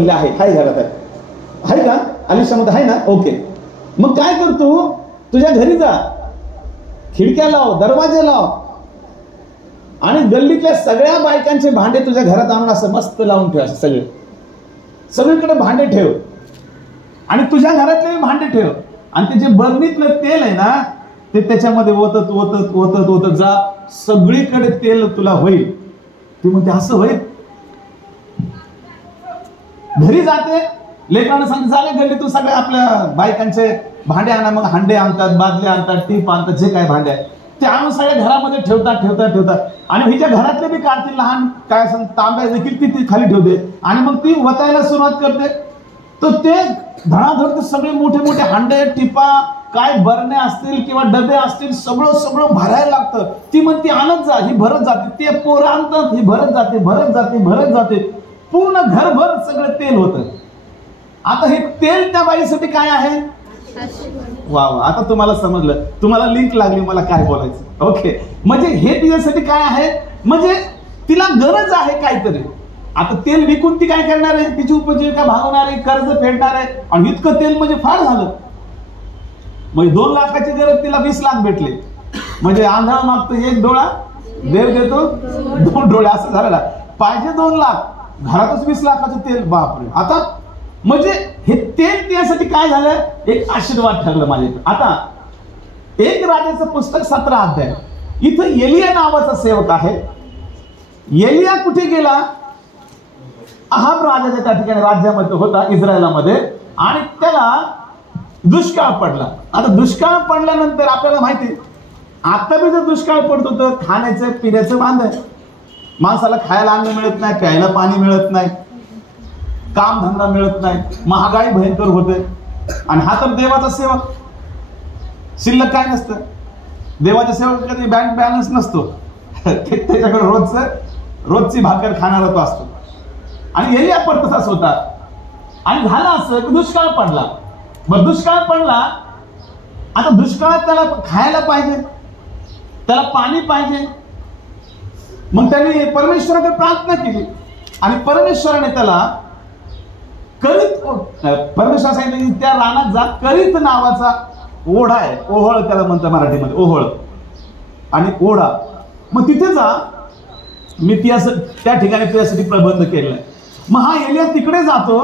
आहे हाय घरात आहे का आलिशामध्ये आहे ना ओके मग काय करतो तुझ्या घरी जा खिडक्या लाव दरवाजे लाव आणि गल्लीतल्या सगळ्या बायकांचे भांडे तुझ्या घरात आणून असं मस्त लावून ठेव असं सगळीकडे भांडे ठेव आणि तुझ्या घरातले भांडे ठेव आणि ते जे बरणीतलं तेल आहे ना ते त्याच्यामध्ये ओतत ओतत ओतत ओतत जा सगळीकडे तेल तुला होईल ती म्हणते असं होईल घरी जाते लेकरांना सांगते झाले गल्लीतून सगळे आपल्या बायकांचे भांडे आणा मग हांडे आणतात बादले आणतात टीप आणतात जे काय भांडे आहे ते आणून सगळ्या घरामध्ये ठेवतात आणि हिच्या घरातले बी काढतील लहान काय सांग तांब्या देखील ती खाली ठेवते आणि मग ती वतायला सुरुवात करते तर ते धडाधड सगळे मोठे मोठे हांडे टिपा काय बरणे असतील किंवा डबे असतील सगळं भरायला लागतं ती म्हणते आणत जा ही भरत जाते ते पोरं आणतात ही भरत जाते पूर्ण घरभर सगळं तेल होतं आता हे तेल त्या बाईसाठी काय आहे वा आता तुम्हाला समजलं तुम्हाला लिंक लागली मला काय बोलायचं ओके म्हणजे हे तिच्यासाठी काय आहे म्हणजे तिला गरज आहे काहीतरी आता तेल विकून ती काय करणार आहे तिची उपजीविका भागवणार आहे कर्ज फेडणार आहे आणि इतकं तेल म्हणजे फार झालं म्हणजे 2 लाखाची गरज तिला 20 लाख भेटले म्हणजे आंधळा मागतो 1 डोळा देव देतो 2 डोळे असं झालं पाहिजे 2 लाख घरातच 20 लाखाचं तेल बापरे आता म्हणजे हे तेल त्यासाठी काय झालं एक आशीर्वाद ठरलं माझ्या आता 1 राजाचं पुस्तक 17 अध्याय इथं एलिया नावाचा सेवक आहे एलिया कुठे गेला अहाब राजाच्या त्या ठिकाणी राज्यामध्ये होता इस्रायलामध्ये आणि त्याला दुष्काळ पडला आता दुष्काळ पडल्यानंतर आपल्याला माहिती आता बी जर दुष्काळ पडतो तर खाण्याचं पिण्याचं बांध आहे माणसाला खायला अन्न मिळत नाही प्यायला पाणी मिळत नाही काम धंदा मिळत नाही महागाई भयंकर होते आणि हा तर देवाचा सेवक शिल्लक काय नसतं देवाच्या सेवक कधी बँक बॅलन्स नसतो त्याच्याकडे रोजची भाकर खाणारा तो असतो आणि एलिया पण तसाच होता आणि झालं असं की दुष्काळ पडला मग दुष्काळ पडला आता दुष्काळात त्याला खायला पाहिजे त्याला पाणी पाहिजे मग त्याने परमेश्वराकडे प्रार्थना केली आणि परमेश्वराने त्याला परमेश्वर सांगितलं की त्या रानात जा करीत नावाचा ओढा आहे ओहळ त्याला म्हणतात मराठीमध्ये ओहळ आणि ओढा मग तिथे जा मी त्या ठिकाणी तुझ्यासाठी प्रबंध केलेला आहे मग हा एलिया तिकडे जातो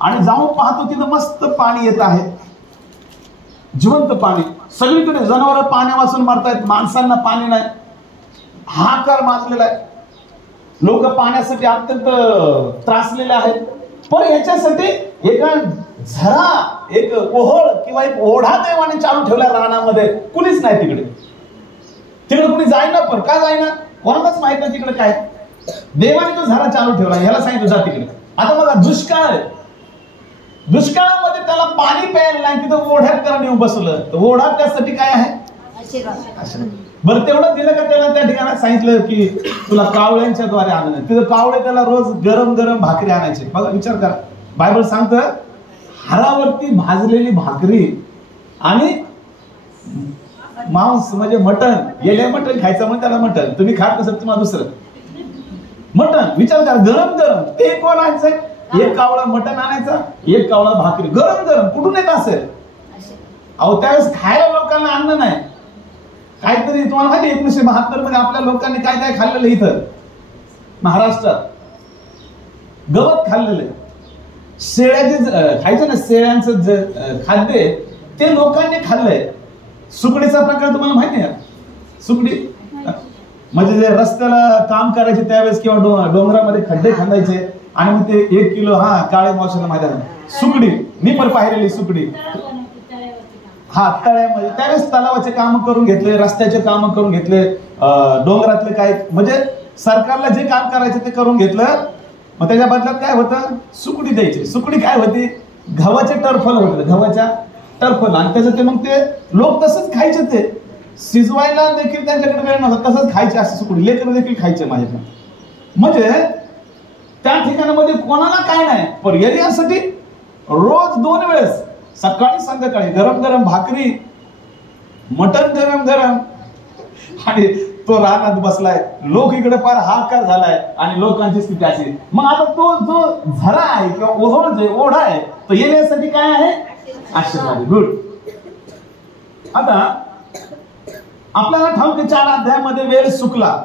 आणि जाऊन पाहतो तिथं मस्त पाणी येत आहे जिवंत पाणी सगळीकडे जनावर पाण्या वाचून मारतायत माणसांना पाणी नाही हाकार माजलेला आहे लोक पाण्यासाठी अत्यंत त्रासलेले आहेत पण याच्यासाठी एका झरा एक ओहळ किंवा एक ओढा देवाने चालू ठेवला रानामध्ये कुणीच नाही तिकडे कुणी जायना पण का जायना कोणालाच माहित नाही तिकडे काय देवाने तो झरा चालू ठेवला ह्याला सांगितलं जा तिकडे आता बघा दुष्काळ आहे दुष्काळामध्ये त्याला पाणी प्यायला नाही तिथं ओढ्यात करून येऊन बसवलं ओढा त्यासाठी काय आहे बरं तेवढं दिलं का त्याला त्या ठिकाणी सांगितलं की तुला कावळ्यांच्या द्वारे आणलं तिथं कावळे त्याला रोज गरम गरम भाकरी आणायचे बघा विचार करा बायबल सांगतं हारावरती भाजलेली भाकरी आणि मांस म्हणजे मटण गेले मटण खायचं म्हणून त्याला मटण तुम्ही खात नसेल तुम्हाला दुसरं मटण विचार करा गरम गरम ते कोण आणायचंय एक कावळा मटण आणायचा एक कावळा भाकरी गरम गरम कुठून येत असेल अहो त्यावेळेस खायला लोकांना अन्न नाही काहीतरी तुम्हाला माहिती 1972 मध्ये आपल्या लोकांनी काय काय खाल्लेलं इथं महाराष्ट्रात गवत खाल्लेलं शेळ्याचे खायचं ना शेळ्यांचं जे खाद्य ते लोकांनी खाल्लंय सुकडीचा प्रकार तुम्हाला माहिती आहे सुकडी म्हणजे जे रस्त्याला काम करायचे त्यावेळेस किंवा डोंगरामध्ये खड्डे खांदायचे आणि मग ते 1 किलो काळे मावशाला माहिती आहे सुकडी मी पण पाहिलेली सुकडी तळ्यामध्ये त्यावेळेस तलावाचे काम करून घेतले रस्त्याचे काम करून घेतले डोंगरातले काय म्हणजे सरकारला जे काम करायचे ते करून घेतलं मग त्याच्या बदल्यात काय होतं सुकडी द्यायची सुकडी काय होती गव्हाचे टरफल होते गव्हाच्या टरफल आणि त्याचं ते मग ते लोक तसंच खायचे ते शिजवायला देखील त्यांच्याकडे वेळ नव्हता तसंच खायचे असं सुकडी लेकरं देखील खायचे माझ्याकडे म्हणजे त्या ठिकाणामध्ये कोणाला काय नाही पण एलियासाठी रोज 2 वेळेस सकाळी संध्याकाळी गरम गरम भाकरी मटण गरम गरम आणि तो रानात बसलाय, लोक इकडे फार हाहाकार झालाय आणि लोकांची स्थिती अशी. मग आता तो जो झरा आहे किंवा ओहोळ जे ओढा आहे तो येण्यासाठी काय आहे? आशीर्वाद. गुड. आता आपल्याला ठाऊक आहे 4 अध्यायामध्ये वेल सुकला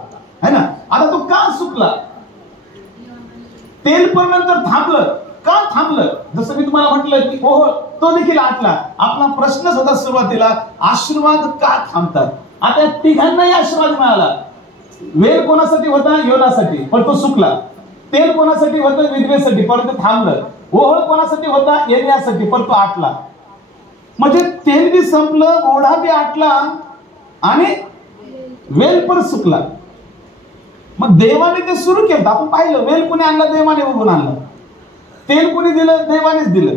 है ना. आता तो का सुकला? तेल पण नंतर थांबलं. का थांबलं? जसं मी तुम्हाला म्हटलं की ओहोळ तो देखील आटला. आपला प्रश्नच होता सुरुवातीला, आशीर्वाद का थांबतात? आता तिघांनाही आशीर्वाद मिळाला. वेल कोणासाठी होता? योनासाठी, पण तो सुकला. तेल कोणासाठी होतं? विधवेसाठी, परंतु थांबलं. ओहोळ कोणासाठी होता? एलियासाठी, पण तो आटला. म्हणजे तेल बी संपलं, ओढा बी आटला आणि वेल पण सुकला. मग देवाने ते सुरू केलं. आपण पाहिलं, वेल कुणी आणलं? देवाने उभून आणलं. तेल कुणी दिलं? देवानेच दिलं.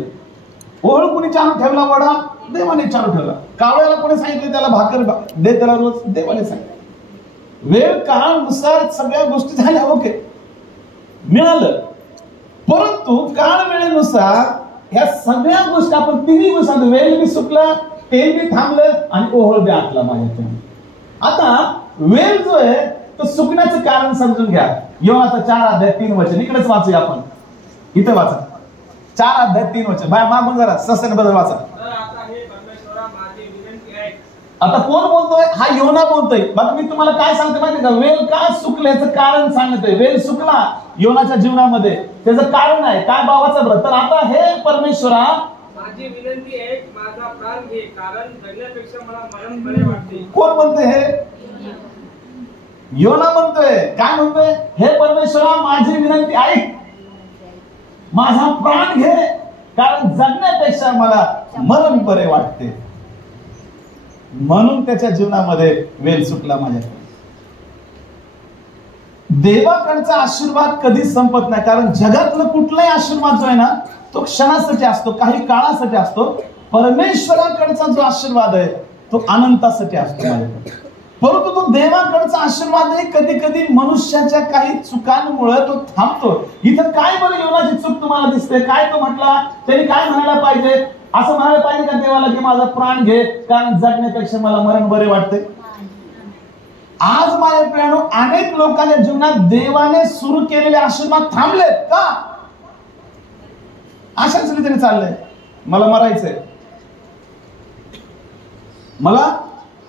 ओहळ कुणी चालू ठेवला? वडा देवाने चालू ठेवला. कावळ्याला कोणी सांगितलं त्याला भाकर दे त्याला रोज? देवाने सांगितलं. वेळ काळानुसार सगळ्या गोष्टी झाल्या, ओके, मिळालं. परंतु काळ वेळेनुसार ह्या सगळ्या गोष्टी आपण तिन्ही गोष्टी, वेल बी सुकला, तेल बी थांबलं आणि ओहळ बी आटला माझ्या. आता वेल जो आहे तो सुकण्याचं कारण समजून घ्या. योनाचा 4 अध्याय 3 वचन इकडेच वाचूया आपण. इथे वाचा 4 अध्याय 3 वचन. बाय मागून जरा ससन बदल वाचा. आता कोण बोलतोय? हा योना बोलतोय. बघा मी तुम्हाला काय सांगते माहिती का? वेल का सुकल्याचं कारण सांगतोय. वेल सुकला योनाच्या जीवनामध्ये, त्याचं कारण आहे काय बाबाचं व्रत. तर आता हे परमेश्वरा माझी विनंती आहे, माझा प्राण घे, कारण जगण्यापेक्षा मला मरण बरे वाटते. कोण म्हणतोय? हे योना म्हणतोय. काय म्हणतोय? हे परमेश्वरा माझी विनंती ऐक, माझा प्राण घे, कारण जगण्यापेक्षा मला मरण बरे वाटते. म्हणून त्याच्या जीवनामध्ये वेल सुकला माझ्या. देवाकडचा आशीर्वाद कधी संपत नाही, कारण जगातलं कुठलाही आशीर्वाद जो आहे ना तो क्षणासाठी असतो, काही काळासाठी असतो. परमेश्वराकडचा जो आशीर्वाद आहे तो अनंतासाठी असतो माझ्याकडे. परंतु तो देवाकडचा आशीर्वाद आहे कधी कधी मनुष्याच्या काही चुकांमुळे तो थांबतो. इथं काय बरं योनाची चूक तुम्हाला दिसते? काय तो म्हटला? त्यांनी काय म्हणायला पाहिजे? असं म्हणायला पाहिजे का देवाला की माझा प्राण घे, कारण जगण्यापेक्षा मला मरण बरे वाटते? आज माझ्या प्रियानो, अनेक लोकांच्या जीवनात देवाने सुरू केलेले आशीर्वाद थांबलेत. का? अशाच रीतीने चाललंय, मला मरायचंय, मला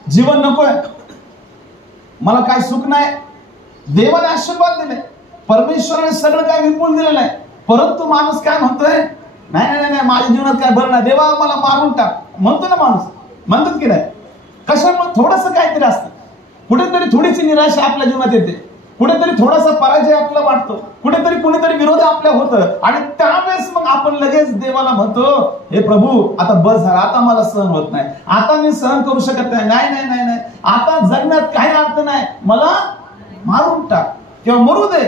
जीवन नकोय, मला काय सुख नाही. देवाने आशीर्वाद दिले, परमेश्वराने सगळं काय विपुल दिलेलं आहे. परंतु माणूस काय म्हणतोय? नाही नाही नाही, माझ्या जीवनात काय बरं नाही, देवा मला मारून टाक म्हणतो ना माणूस. म्हणतात की नाही? कशामुळे? थोडस काहीतरी असतं, कुठेतरी थोडीशी निराशा आपल्या जीवनात येते, कुठेतरी थोडासा पराजय आपला वाटतो, कुठेतरी कुणीतरी विरोध आपल्या होतं आणि त्यावेळेस मग आपण लगेच देवाला म्हणतो, हे प्रभू आता बस झाला, आता मला सहन होत नाही, आता मी सहन करू शकत नाही, नाही नाही नाही नाही, आता जगण्यात काही अर्थ नाही, मला मारून टाक किंवा मरू दे.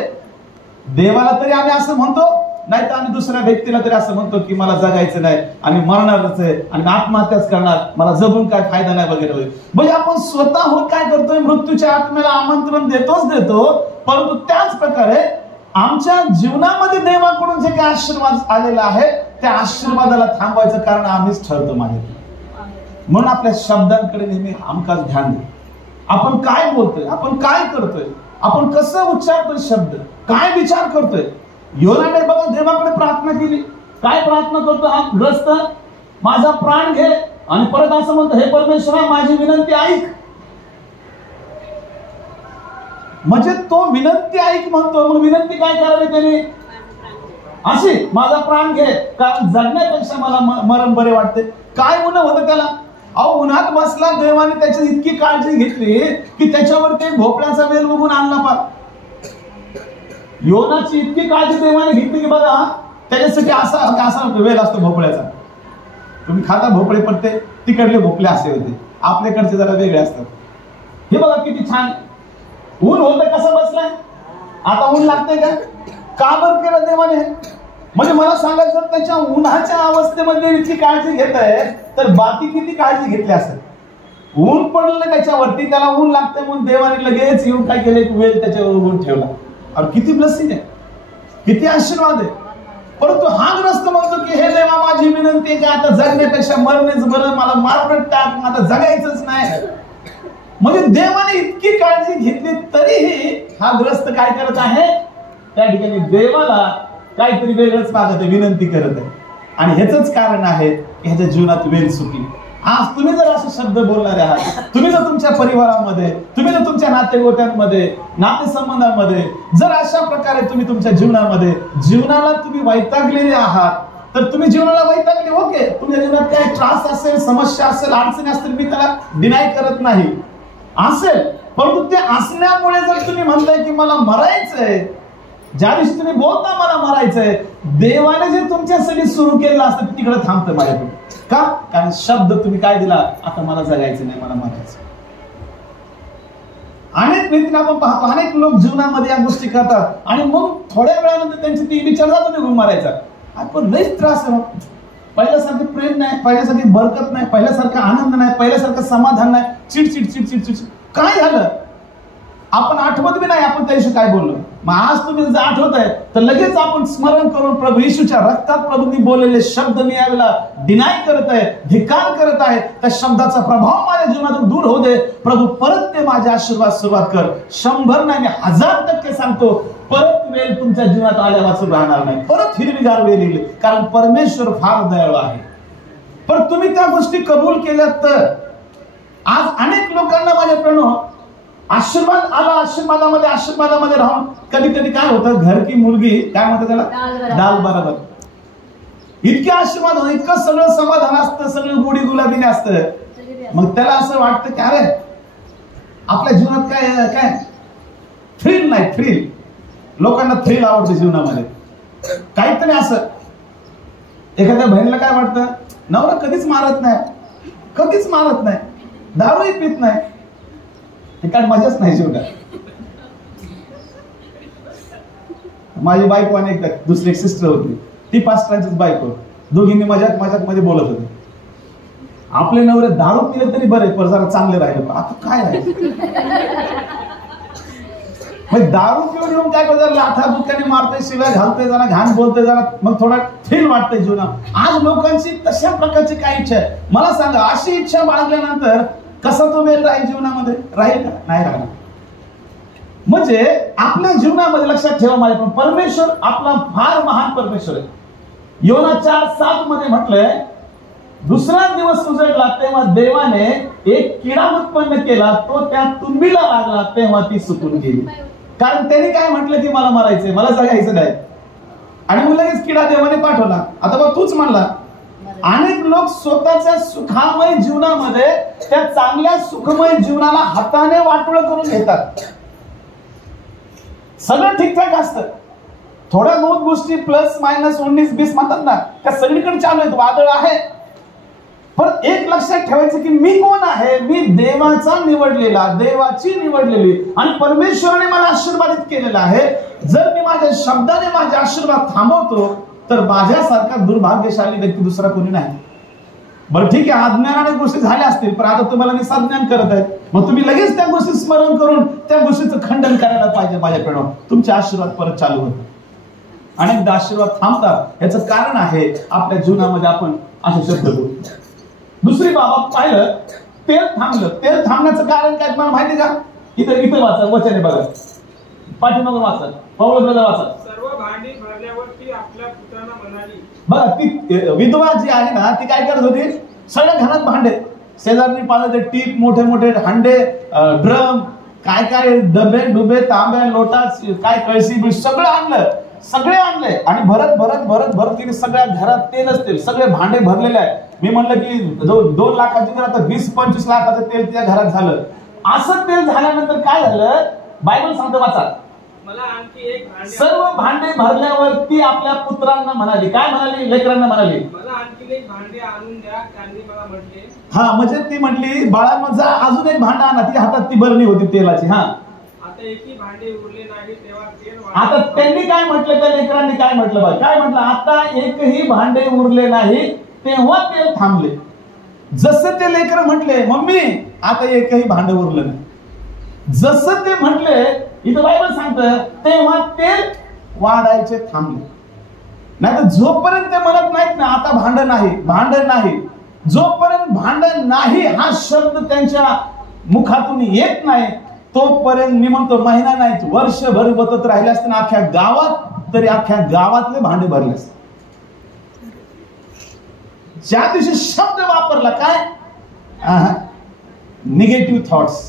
देवाला तरी आम्ही असं म्हणतो, नाही तर आम्ही दुसऱ्या व्यक्तीला तरी असं म्हणतो की मला जगायचं नाही आणि मरणारच आहे आणि आत्महत्याच करणार, मला जगून काय फायदा नाही वगैरे वगैरे. म्हणजे आपण स्वतःहून काय करतोय? मृत्यूच्या आत्म्याला आमंत्रण देतो. परंतु त्याच प्रकारे आमच्या जीवनामध्ये देवाकडून जे काही आशीर्वाद आलेला आहे त्या आशीर्वादाला थांबवायचं कारण आम्हीच ठरतो माझे. म्हणून आपल्या शब्दांकडे नेहमी हमखास ध्यान दे. आपण काय बोलतोय, आपण काय करतोय, आपण कसं उच्चारतोय शब्द, काय विचार करतोय. योनाने बघा देवाकडे प्रार्थना केली. काय प्रार्थना करतो हा ग्रस्त? माझा प्राण घे. आणि परत असं म्हणतो, हे परमेश्वरा माझी विनंती ऐक. म्हणजे तो विनंती ऐक म्हणतो, मग विनंती काय करावी त्याने? अशी, माझा प्राण घे, कारण जगण्यापेक्षा मला मरण बरे वाटते. काय उन्ह होतं त्याला? अहो उन्हात बसला, देवाने त्याची इतकी काळजी घेतली की त्याच्यावर ते भोपळ्याचा वेल उगून आणला. पा योनाची इतकी काळजी देवाने घेतली की बघा त्याच्यासाठी असा वेल असतो भोपळ्याचा. तुम्ही खाता भोपळे, पण ते तिकडले भोपळे असे होते, आपल्याकडचे जरा वेगळे असतात. हे बघा किती छान ऊन होतं, कसं बसलाय. आता ऊन लागतंय का बरं केलं देवाने? म्हणजे मला सांगायचं, त्याच्या उन्हाच्या अवस्थेमध्ये इतकी काळजी घेत आहे तर बाकी किती काळजी घेतली असेल. ऊन पडलं त्याच्यावरती, त्याला ऊन लागतंय म्हणून देवाने लगेच येऊन काय केलं? वेल त्याच्यावर ऊन ठेवला. और किती ब्लेसिंग आहे, किती आशीर्वाद आहे. परंतु हा ग्रस्त म्हणतो की हे देवा माझी विनंती आहे की आता जगण्यापेक्षा मरणेच बरं, मला मारून टाक, आता जगायचंच नाही. म्हणजे देवाने इतकी काळजी घेतली तरीही हा ग्रस्त काय करत आहे, त्या ठिकाणी देवाला काहीतरी वेगळंच मागत आहे, विनंती करत आहे. आणि ह्याच कारण आहे की ह्याच्या जीवनात वेळ चुकली. आज तुम्ही जर असे शब्द बोलणारे आहात, तुम्ही जर तुमच्या परिवारामध्ये, तुम्ही जर तुमच्या नातेगोत्यांमध्ये, नातेसंबंधांमध्ये जर अशा प्रकारे तुम्ही तुमच्या जीवनाला तुम्ही वैतागलेले आहात, तर तुम्ही जीवनाला वैतागले, ओके, तुमच्या जीवनात काही त्रास असेल, समस्या असेल, अडचणी असतील, मी त्याला डिनाय करत नाही, असेल. परंतु ते असण्यामुळे जर तुम्ही म्हणताय की मला मरायचंय, ज्या दिवशी तुम्ही बोलता मला मरायचंय, देवाने जे तुमच्यासाठी सुरू केलेलं असतं तिकडे थांबतं माझ्याकडे. का? कारण शब्द तुम्ही काय दिला, आता मला जगायचं नाही, मला मरायचं. अनेक रीतीने आपण पाहतो, अनेक लोक जीवनामध्ये या गोष्टी करतात आणि मग थोड्या वेळानंतर त्यांची ती विचार जातो निघून मारायचा. आपण लईच त्रास आहे, पहिल्यासारखं प्रेम नाही, पहिल्यासारखी बरकत नाही, पहिल्यासारखा आनंद नाही, पहिल्यासारखं समाधान नाही, चिडचिड चिडचिड चिडचिड. काय झालं आपण आठवत बी नाही आपण त्या दिवशी काय बोललो. मग आज तुम्ही जर आठवत आहे तर लगेच आपण स्मरण करून प्रभू येशूच्या रक्तात प्रभूंनी बोललेले शब्द मी यावेळेला डिनाय करत आहे, धिक्कार करत आहे, त्या शब्दाचा प्रभाव माझ्या जीवनातून दूर होऊ दे. प्रभू परत ते माझे आशीर्वाद सुरुवात कर. 100 नाही, मी 1000% सांगतो, परत वेळ तुमच्या जीवनात आल्या वाचून राहणार नाही, परत हिरवीगार वेळ येईल. कारण परमेश्वर फार दयाळू आहे. पण तुम्ही त्या गोष्टी कबूल केल्या तर आज अनेक लोकांना माझ्या प्रणव आशीर्वाद आला, आशीर्वादामध्ये राहून कधी कधी काय होतं, घर की मुलगी काय म्हणतात त्याला, डाल बरोबर. इतके आशीर्वाद होतं, इतकं सगळं समाधान असतं, सगळं गोडी गुलाबीने असतं. मग त्याला असं वाटतं की अरे आपल्या जीवनात काय काय थ्रिल नाही, थ्रिल. लोकांना थ्रिल आवडते जीवनामध्ये, काहीतरी असं. एखाद्या बहिणीला काय वाटतं, नवरा कधीच मारत नाही, दारूही पित नाही, काय मजाच नाही जीवनात. माझी बायको आणि एकदा दुसरी एक सिस्टर होती, ती पास्टरांचीच बायको, दोघींनी मजाक मध्ये बोलत होते, आपले नवरे दारू पिले तरी बरे पण जरा चांगले राहिले. आता काय आहे, दारू पिऊन येऊन काय करतात, लाथा बुक्याने मारते, शिवाय घालते, जरा घाण बोलते, जरा मग थोडा थ्रिल वाटतंय जीवनात. आज लोकांची तशा प्रकारची काय इच्छा आहे मला सांगा, अशी इच्छा बाळगल्यानंतर कसा तो वेळ राहील जीवनामध्ये, राहील का? नाही राहणार. म्हणजे आपल्या जीवनामध्ये लक्षात ठेवा माझ्या, परमेश्वर आपला फार महान परमेश्वर आहे. योना 4:7 मध्ये म्हटलंय, दुसरा दिवस उजडला तेव्हा देवाने एक किडा उत्पन्न केला, तो त्या तुंबीला लागला, तेव्हा ती सुकून गेली. कारण त्यांनी काय म्हटलं की मला मरायचंय, मला जगायचं नाही, आणि मग लगेच किडा देवाने पाठवला. आता बघ तूच म्हणला, अनेक लोक स्वतःच्या सुखामय जीवनामध्ये त्या चांगल्या सुखमय जीवनाला हाताने वाटोळ करून घेतात. सगळं ठीकठाक असतं, थोड्या बहुत गोष्टी प्लस मायनस 19-20 म्हणतात ना, त्या सगळीकडे चालू आहेत, वादळ आहे. पण एक लक्षात ठेवायचं की मी कोण आहे, मी देवाचा निवडलेला, देवाची निवडलेली, आणि परमेश्वराने मला आशीर्वादित केलेला आहे. जर मी माझ्या शब्दाने माझे आशीर्वाद थांबवतो तर माझ्यासारखा दुर्भाग्यशाली व्यक्ती दुसरा कोणी नाही. बरं ठीक आहे, अज्ञानाने गोष्टी झाल्या असतील, पण आता तुम्हाला मी साज्ञान करत आहे, मग तुम्ही लगेच त्या गोष्टी स्मरण करून त्या गोष्टीचं खंडन करायला पाहिजे. माझ्याकडे तुमचे आशीर्वाद परत चालू होतात. अनेकदा आशीर्वाद थांबतात, याचं कारण आहे आपल्या जीवनामध्ये आपण असे शब्द बोलतो. दुसरी बाबा पाहिलं, तेल थांबलं. तेल थांबण्याचं कारण काय तुम्हाला माहिती का? इथं वाचा, वचने बघा, पाठीमागून वाचा, पौलब्रदा वाचा. सर्व भांडी भरल्यावर ती आपल्या पुत्रांना म्हणाली. बघा, ती विधवा जी आहे ना, ती काय करत होती, सगळ्या घरात भांडे, शेजारनी पाळले टीप, मोठे मोठे हांडे, ड्रम, काय डबे डुबे, तांब्या, लोटा, काय कळशी बिळ, सगळे आणले आणि भरत तिने सगळ्या घरात तेलच तेल, सगळे भांडे भरलेले आहे. मी म्हणलं की जो 2 लाखाची आता 20-25 लाखाचं तेल त्या घरात झालं. असं तेल झाल्यानंतर काय झालं, बायबल सांगतो वाचा, मला आणखी एक भांडे. सर्व भांडे भरल्यावर ती आपल्या पुत्रांना म्हणाली, काय म्हणाली, लेकरांना म्हणाली, मला आणखी एक भांडे आणून द्या. त्यांनी मला म्हटले. हा, म्हणजे ती म्हटली, बाळांना जा अजून एक भांडा आणा. ती हातात ती बरणी होती तेलाची. हा, आता एकही भांडे उरले नाही तेव्हा तेल. आता त्यांनी काय म्हटलं, त्या लेकरांनी काय म्हटलं बघ, काय म्हटलं, आता एकही भांडे उरले नाही तेव्हा तेल थांबले. जसं ते लेकर म्हटले, मम्मी आता एकही भांड उरलं नाही, जसं ते म्हटले, इथं बायबल सांगतं, तेव्हा तेल वाढायचे थांबले. नाही तर जोपर्यंत ते म्हणत नाहीत ना आता भांड नाही, जोपर्यंत भांड नाही हा शब्द त्यांच्या मुखातून येत नाही तोपर्यंत मी म्हणतो महिना नाही वर्षभर बतत राहिले असते ना अख्ख्या गावात, तरी अख्ख्या गावातले भांडे भरले असते. ज्या दिवशी शब्द वापरला काय, निगेटिव्ह थॉट्स,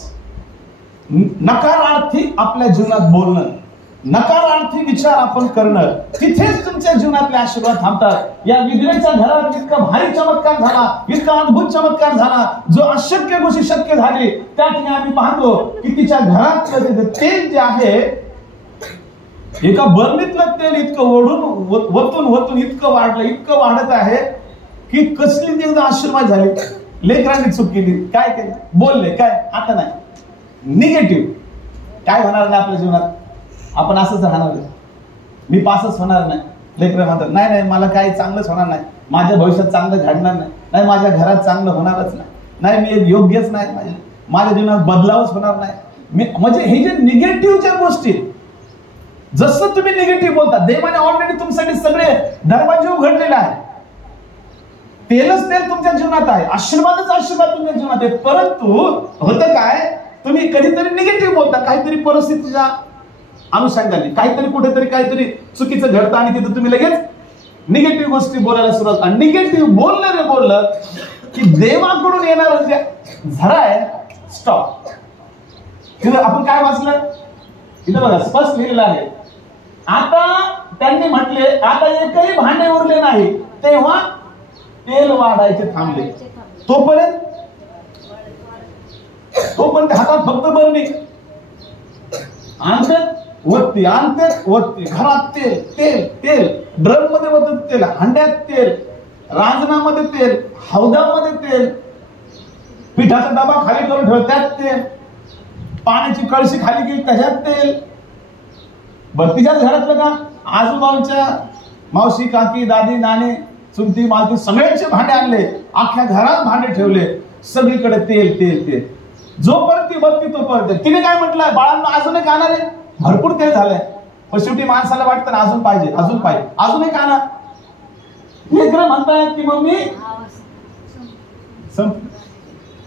नकारार्थी आपल्या जीवनात बोलणं, नकारार्थी विचार आपण करणं, तिथेच तुमच्या जीवनातले आशीर्वाद थांबतात. या विधवेच्या घरात इतका भारी चमत्कार झाला, इतका अद्भुत चमत्कार झाला, जो अशक्य गोष्टी शक्य झाली. त्या ठिकाणी आम्ही पाहतो की तिच्या घरातलं तेल जे आहे, एका बरणीतलं तेल इतकं वतून वतून इतकं वाढलं, इतकं वाढत आहे की कसली ती एकदा आशीर्वाद झाली. लेकरांनी चूक केली, काय केलं, बोलले काय, आता नाही. निगेटिव्ह काय होणार नाही आपल्या जीवनात, आपण असंच राहणार आहे, मी पासच होणार नाही. लेकरं म्हणतात नाही नाही मला काही चांगलंच होणार नाही, माझ्या भविष्यात चांगलं घडणार नाही, नाही माझ्या घरात चांगलं होणारच नाही, नाही मी एक योग्यच नाही, माझ्या जीवनात बदलावच होणार नाही. म्हणजे हे जे निगेटिव्हच्या गोष्टी, जसं तुम्ही निगेटिव्ह बोलता, देवाने ऑलरेडी तुमच्यासाठी सगळे दरवाजे उघडलेले आहे. तेलच तेल तुमच्या जीवनात आहे, आशीर्वादच आशीर्वाद तुमच्या जीवनात आहे. परंतु होतं काय, तुम्ही कधीतरी निगेटिव्ह बोलता, काहीतरी परिस्थितीच्या अनुषंगाने, काहीतरी कुठेतरी काहीतरी चुकीचं घडतं आणि तिथं तुम्ही लगेच निगेटिव्ह गोष्टी बोलायला सुरुवात. आणि निगेटिव्ह बोललं की देवाकडून येणार जे झरा आहे, स्टॉप. तिथं आपण काय वाचलं, इथं बघा स्पष्ट लिहिलेलं आहे, आता त्यांनी म्हटले आता एकही भांडे उरले नाही, तेव्हा तेल वाढायचे थांबले. तोपर्यंत हातात फक्त बरणी आणतात वत्ती, आणतात वत्ती, घरात तेल तेल तेल, ड्रम मध्ये वतत तेल, हांड्यात तेल, रांजणामध्ये तेल, हौदामध्ये तेल, पिठाचा डबा खाली करून ठेवला त्यात तेल, पाण्याची कळशी खाली गेली त्याच्यात तेल. बत्तीच्याच घरात बघा, आजूबाजूच्या मावशी काकी दादी नानी चुलती मालती सगळ्यांचे भांडे आणले, अख्ख्या घरात भांडे ठेवले, सगळीकडे तेल तेल तेल. जोपर्यंत ती बघती तोपर्यंत तिने काय म्हटलंय, बाळांना अजून एक आणा रे, भरपूर तेल झालंय. पण शेवटी माणसाला वाटतं ना अजून पाहिजे, अजून पाहिजे, अजून एक आणा. लेकरं म्हणतायत की मम्मी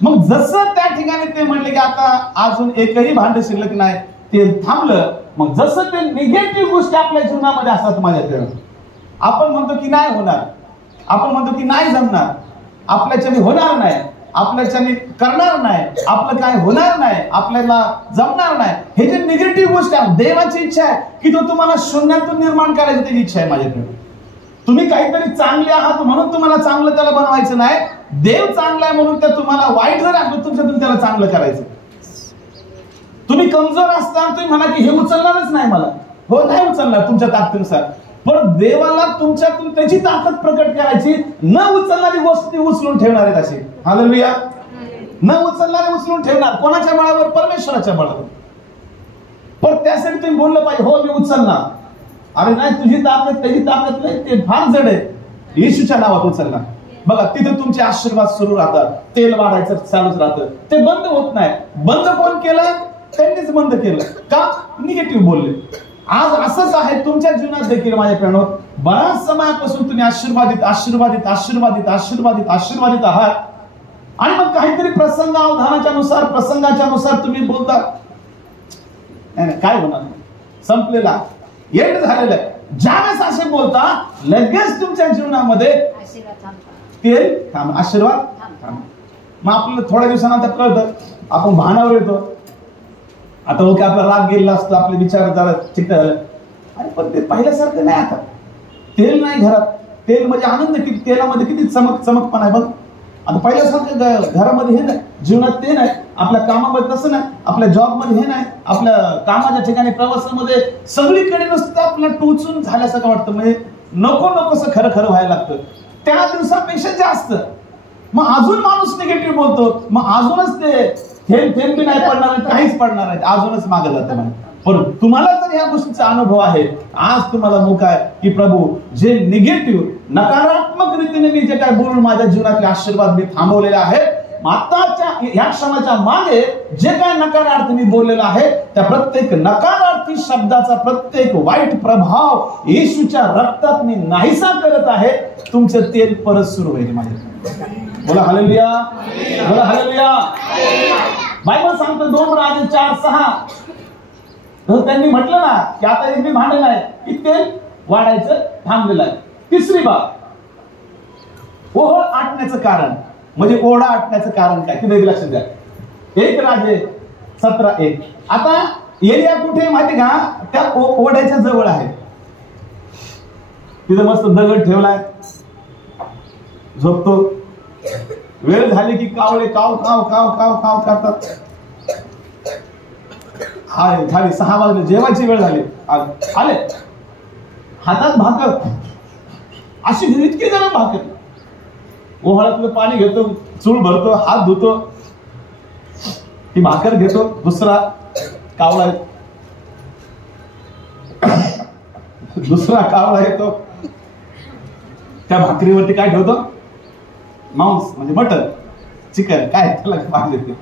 मग जसं त्या ठिकाणी ते म्हणले की आता अजून एकही भांडे शिल्लक नाही, तेल थांबलं. मग जसं ते निगेटिव्ह गोष्टी आपल्या जीवनामध्ये असतात माझ्याकडे, आपण म्हणतो की नाही होणार, आपण म्हणतो की नाही जमणार, आपल्याच्याने होणार नाही, आपल्याच्याने करणार नाही, आपलं काय होणार नाही, आपल्याला जमणार नाही. हे जे निगेटिव्ह गोष्ट आहे, देवाची इच्छा आहे की तो तुम्हाला शून्यातून निर्माण करायची, त्याची इच्छा आहे माझ्याकडे. तुम्ही काहीतरी चांगले आहात म्हणून तुम्हाला चांगलं त्याला बनवायचं नाही, देव चांगला आहे म्हणून त्या तुम्हाला वाईट जर असलं तुमच्यातून त्याला चांगलं करायचं. तुम्ही कमजोर असताना तुम्ही म्हणा की हे उचलणारच नाही मला, हो नाही उचलणार तुमच्या ताकदीनुसार, पण देवाला तुमच्यातून त्याची ताकद प्रकट करायची. न उचलणारी गोष्ट ती उचलून ठेवणार आहेत अशी. हालेलुया. न उचलणारे उचलून ठेवणार, कोणाच्या बळावर, परमेश्वराच्या बळावर. पण त्यासाठी तुम्ही बोललं पाहिजे, हो मी उचलणार. अरे नाही तुझी ताकद त्याची ताकद नाही, ते फार जड आहे, येशूच्या नावात उचलणार. बघा तिथे तुमचे आशीर्वाद सुरू राहतात, तेल वाढायचं चालूच राहतं, ते बंद होत नाही. बंद कोण केलं, त्यांनीच बंद केलं का, निगेटिव्ह बोलले. आज असंच आहे तुमच्या जीवनात देखील माझ्या प्रेरणो, बराच समयापासून तुम्ही आशीर्वादित आशीर्वादित आशीर्वादित आशीर्वादित आशीर्वादित आहात, आणि मग काहीतरी प्रसंग अवधानाच्या नुसार प्रसंगाच्या नुसार तुम्ही बोलता काय होणार, संपलेला एंड झालेलं आहे. ज्यावेळेस असे बोलता लगेच तुमच्या जीवनामध्ये तेल थांब, आशीर्वाद थांब. मग आपल्याला थोड्या दिवसानंतर कळतं, आपण भानावर येतो. आता ओके आपला राग गेलेला असतो, आपले विचार जरा ठीक झालं, अरे पण ते पहिल्यासारखं नाही. आता तेल नाही घरात, तेल म्हणजे आनंद, किती तेलामध्ये किती चमकपण आहे बघ. आता पहिल्यासारखं घरामध्ये हे नाही, जीवनात ते नाही, आपल्या कामामध्ये तसं नाही, आपल्या जॉबमध्ये हे नाही, आपल्या कामाच्या ठिकाणी प्रवासामध्ये सगळीकडे नुसतं आपल्याला टोचून झाल्यासारखं वाटतं. म्हणजे नको नकोसं खरं खरं व्हायला लागतं. त्या दिवसापेक्षा जास्त मग अजून माणूस निगेटिव्ह बोलतो, मग अजूनच ते थेंब बी नाही पडणार आहे, काहीच पडणार आहे, अजूनच मागे जातं. पण तुम्हाला जर या गोष्टीचा अनुभव आहे, आज तुम्हाला मुख आहे की प्रभू जे निगेटिव्ह नकारात्मक रीतीने मी जे काय बोलून माझ्या जीवनातले आशीर्वाद मी थांबवलेले आहे, आताच्या या क्षणाच्या मागे जे काय नकारार्थ मी बोललेला आहे, त्या प्रत्येक नकारार्थी शब्दाचा प्रत्येक वाईट प्रभाव येशूच्या रक्तात मी नाहीसा करत आहे. तुमचं तेल परत सुरू होईल माझ्याकडे. बोला हालेलुया, बोला हालेलुया. बायबल सांगतं 2 राजे 4:6. तर त्यांनी म्हटलं ना की आता एक बी भांडण आहे की तेल वाढायचं थांबलेलं आहे. तिसरी बाब, ओहळ आटण्याचं कारण, म्हणजे ओढा आटण्याचं कारण काय ते लक्षात द्या. 1 राजे 17:1. आता एलिया कुठे माहिती का, त्या ओढ्याच्या जवळ आहे. तिथं मस्त दगड ठेवलाय, झोपतो. वेळ झाली की कावळे काव काव काव काव काव करतात. हाय झाली 6 वाजले, जेवायची वेळ झाली, आले हातात भाकर, अशी इतकी जण भाकर. ओहळातलं पाणी घेतो, चूळ भरतो, हात धुतो, ती भाकर घेतो. दुसरा कावळा येतो, त्या भाकरीवरती काय ठेवतो, मांस म्हणजे मटन चिकन काय त्याला पाहिजे.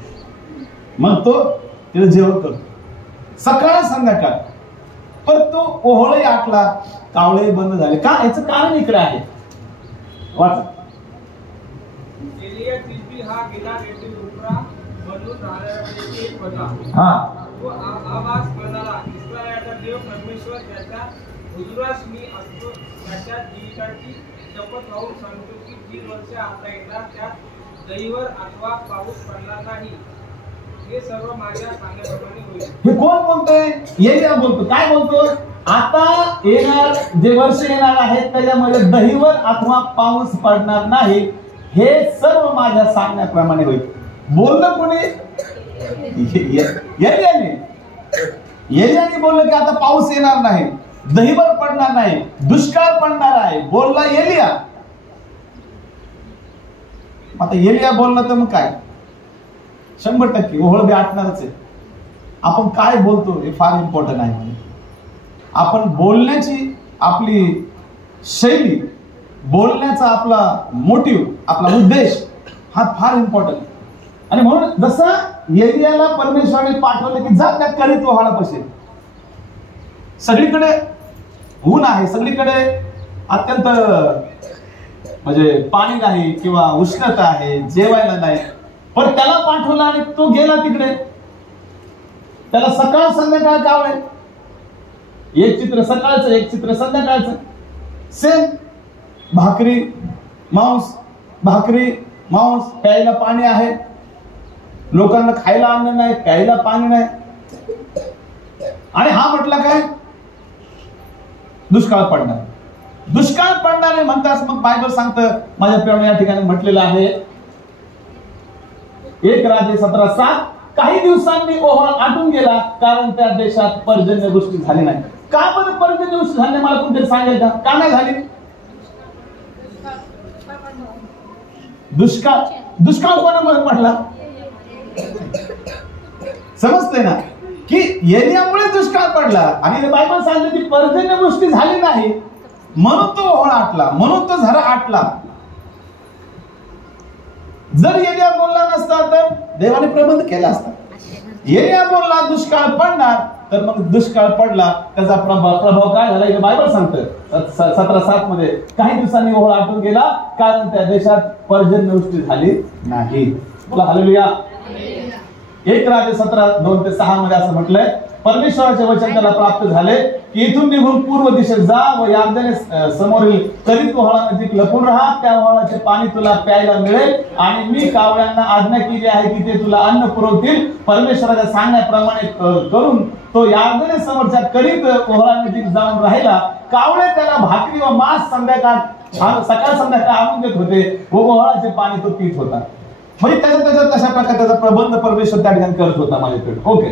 मग तो तिला जेवण करतो सकाळ संध्याकाळ. पण तो ओहळही आटला, कावळे बंद झाले का, याचं कारण इकडे आहे. वाचा. एलिया तिसबी हा गिलाद येथील उपरा बनून राहणाऱ्यापैकी एक होता. तो आवाज म्हणाला, इस्रायलचा देव परमेश्वर ज्याच्या हुजुरास मी असतो त्याच्या जीविताची शपथ लावून सांगतो की 3 वर्ष आता एकदा त्यात दहीवर अथवा पाऊस पडला नाही. हे सर्व माझ्या सांगण्याप्रमाणे होईल. हे कोण बोलतोय? एलिया बोलतो. काय बोलतो? आता येणार जे वर्ष येणार आहे त्याच्यामध्ये दहीवर अथवा पाऊस पडणार नाही, हे सर्व माझ्या सांगण्याप्रमाणे होईल. बोललं कोणी? एलियाने बोललं की आता पाऊस येणार नाही, दहीवर पडणार नाही, दुष्काळ पडणार आहे. बोलला एलिया. आता एलिया बोललं तर मग काय, 100% ओहळ बी आटणारच आहे. आपण काय बोलतो हे फार इम्पॉर्टंट आहे. आपण बोलण्याची आपली शैली, बोलण्याचा आपला मोटिव्ह, आपला उद्देश हा फार इम्पॉर्टंट. आणि म्हणून जसं एलियाला परमेश्वराने पाठवलं की जा त्या करीत ओहळापाशी, सगळीकडे ऊन आहे, सगळीकडे अत्यंत म्हणजे पाणी नाही किंवा उष्णता आहे, जेवायला नाही, पण त्याला पाठवलं आणि तो गेला तिकडे. त्याला सकाळ संध्याकाळ कावळे, एक चित्र सकाळचं एक चित्र संध्याकाळचं, सेम भाकरी मांस, भाकरी मांस, प्यायला पाणी आहे. लोकांना खायला अन्न नाही, प्यायला पाणी नाही. आणि हा म्हटला काय, दुष्काळ पडणार. दुष्काळ पडणार आहे म्हणताच मग बायबल सांगतं, माझ्या प्रेरणा या ठिकाणी म्हटलेलं आहे 1 राजे 17:7. काही दिवसांनी ओहळ आटून गेला कारण त्या देशात पर्जन्यवृष्टी झाली नाही. का बरं पर्जन्यवृष्टी झाली, मला कोणतरी सांगेल का, का नाही झाली? दुष्काळ, दुष्काळ कोणामुळे पडला समजतंय ना, की एलियामुळे दुष्काळ पडला. आणि बायबल सांगते की पर्जन्यवृष्टी झाली नाही म्हणून तो ओहळ आटला, म्हणून तो झरा आटला. जर एलिया बोलला नसता तर देवाने प्रबंध केला असता. एलिया बोलला दुष्काळ पडणार, तर मग दुष्काळ पडला. त्याचा प्रभाव काय झाला हे बायबल सांगतं 17:7 मध्ये. काही दिवसांनी ओहळ आटून गेला कारण त्या देशात पर्जन्यवृष्टी झाली नाही. बोला हालेलुया. 1 राजे 17:2-6 मध्ये असं म्हटलंय, परमेश्वराचे वचन त्याला प्राप्त झाले की इथून निघून पूर्व दिशेत जा व यार्दने समोरील करीत ओहळानजीक लपून राहा. त्या ओहळाचे पाणी तुला प्यायला मिळेल आणि मी कावळ्यांना आज्ञा केली आहे की ते तुला अन्न पुरवतील. परमेश्वराच्या सांगण्याप्रमाणे करून तो यार्दने समोरच्या करीत ओहळानजीक जाऊन राहिला. कावळे त्याला भाकरी व मांस सकाळ संध्याकाळ आणून देत होते व ओहळाचे पाणी तो पित होता. म्हणजे त्याचा तशा प्रकारे त्याचा प्रबंध परमेश्वर त्या ठिकाणी करत होता माझ्याकडे. ओके,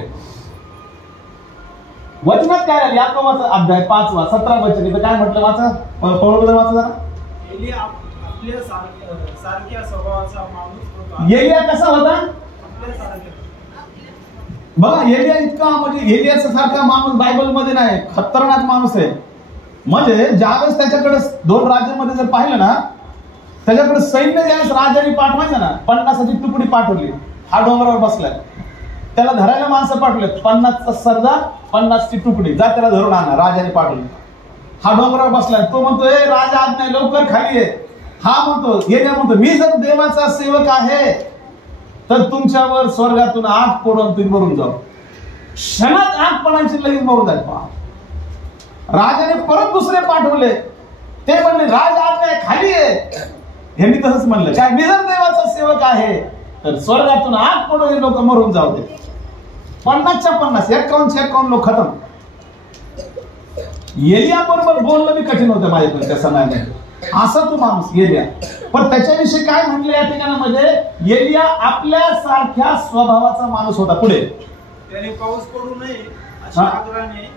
वचनात काय आहे? याकोबाचा अध्याय 5 17 वचन. इथं काय म्हटलं, वाचा पौलबद्दल वाचा जरा. एलिया आपल्या सारख्या स्वभावाचा माणूस होता. एलिया कसा होता बघा. एलिया इतका म्हणजे एलियाचा सारखा माणूस बायबल मध्ये नाही, खतरनाक माणूस आहे. म्हणजे ज्यावेळेस त्याच्याकडे 2 राज्यामध्ये जर पाहिलं ना, त्याच्याकडे सैन्य ज्यावेळेस राजाने पाठवायचं ना, 50ची तुकडी पाठवली. हा डोंगरावर बसलाय, त्याला धरायला माणसं पाठवले, 50चा सरदार 50ची तुकडी, जा त्याला धरून आणा. राजाने पाठवली. हा डोंगरावर बसलाय, तो म्हणतो ए राजा आज्ञा लवकर खाली ये. हा म्हणतो, एलिया म्हणतो मी जर देवाचा सेवक आहे तर तुमच्यावर स्वर्गातून आग पडून तुम्ही मरून जाऊ. क्षणात आग पडायची, लगेच मरून जाईल. राजाने परत दुसरे पाठवले. ते म्हणले राज आग काय खाली आहे. यांनी तसंच म्हणलं काय मी जर देवाचा सेवक आहे तर स्वर्गातून आग पडून हे लोक मरून जाऊ दे. 50च्या 50 51 लोक खतम. एलिया बरोबर बोलणं बी कठीण होतं माझ्याकडे त्या समयाने. असा तो माणूस एलिया. पण त्याच्याविषयी काय म्हटलं या ठिकाणामध्ये, एलिया आपल्या सारख्या स्वभावाचा माणूस होता. पुढे त्याने पाऊस पडू नये अशी आग्रहाने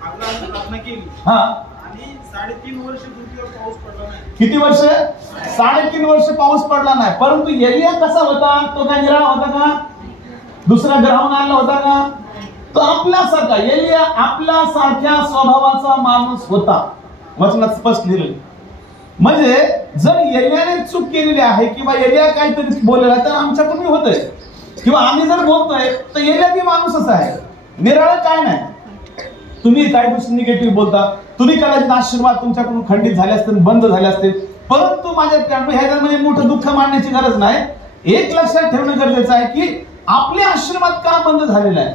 प्रार्थना केली. हा, आणि 3.5 वर्ष पृथ्वीवर पाऊस पडला नाही. किती वर्ष? 3.5 वर्ष पाऊस पडला नाही. परंतु एलिया कसा होता? तो काय निराळा होता का? दुसरा ग्रहावर आला होता का? तो आपल्यासारखा एलिया आपल्या सारख्या स्वभावाचा माणूस होता. वचनात स्पष्ट लिहिलं. म्हणजे जर एलियाने चूक केलेली आहे किंवा एलिया काहीतरी बोललेला तर आमच्याकडून होतंय, किंवा आम्ही जर बोलतोय तर एलिया बी माणूसच आहे. निराळं काय नाही. तुम्ही काही गोष्टी निगेटिव्ह बोलता, तुम्ही कदाचित आशीर्वाद तुमच्याकडून खंडित झाले असतील, बंद झाले असतील. परंतु माझ्या ह्याच्यामध्ये मोठं दुःख मानण्याची गरज नाही. एक लक्षात ठेवणं गरजेचं आहे की आपले आशीर्वाद का बंद झालेले आहे,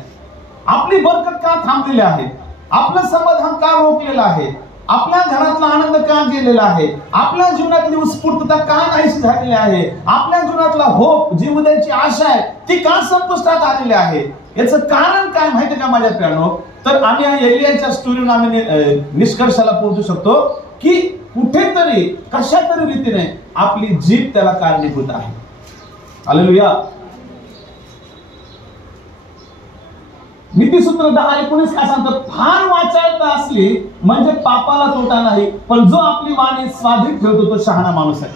आपली बरकत का थांबलेली आहे, आपलं समाधान का रोखलेलं आहे, आपल्या घरातला आनंद का गेलेला आहे, आपल्या जीवनातली उत्स्फूर्तता का नाहीशी झालेली आहे, आपल्या जीवनातला होप, जी उद्याची आशा आहे ती का संपुष्टात आलेली आहे. याचं कारण काय माहिती का माझ्या प्रियानो? तर आम्ही या एलियाच्या स्टोरीवरून आम्ही निष्कर्षाला पोहोचू शकतो की कुठेतरी कशा तरी रीतीने आपली जीभ त्याला कारणीभूत आहे. हालेलुया. नीतिसूत्र 10:19 काय सांगतं? फार वाचाळता असली म्हणजे पापाला तोटा नाही, पण जो आपली वाणी स्वाधीन ठेवतो तो शहाणा माणूस आहे.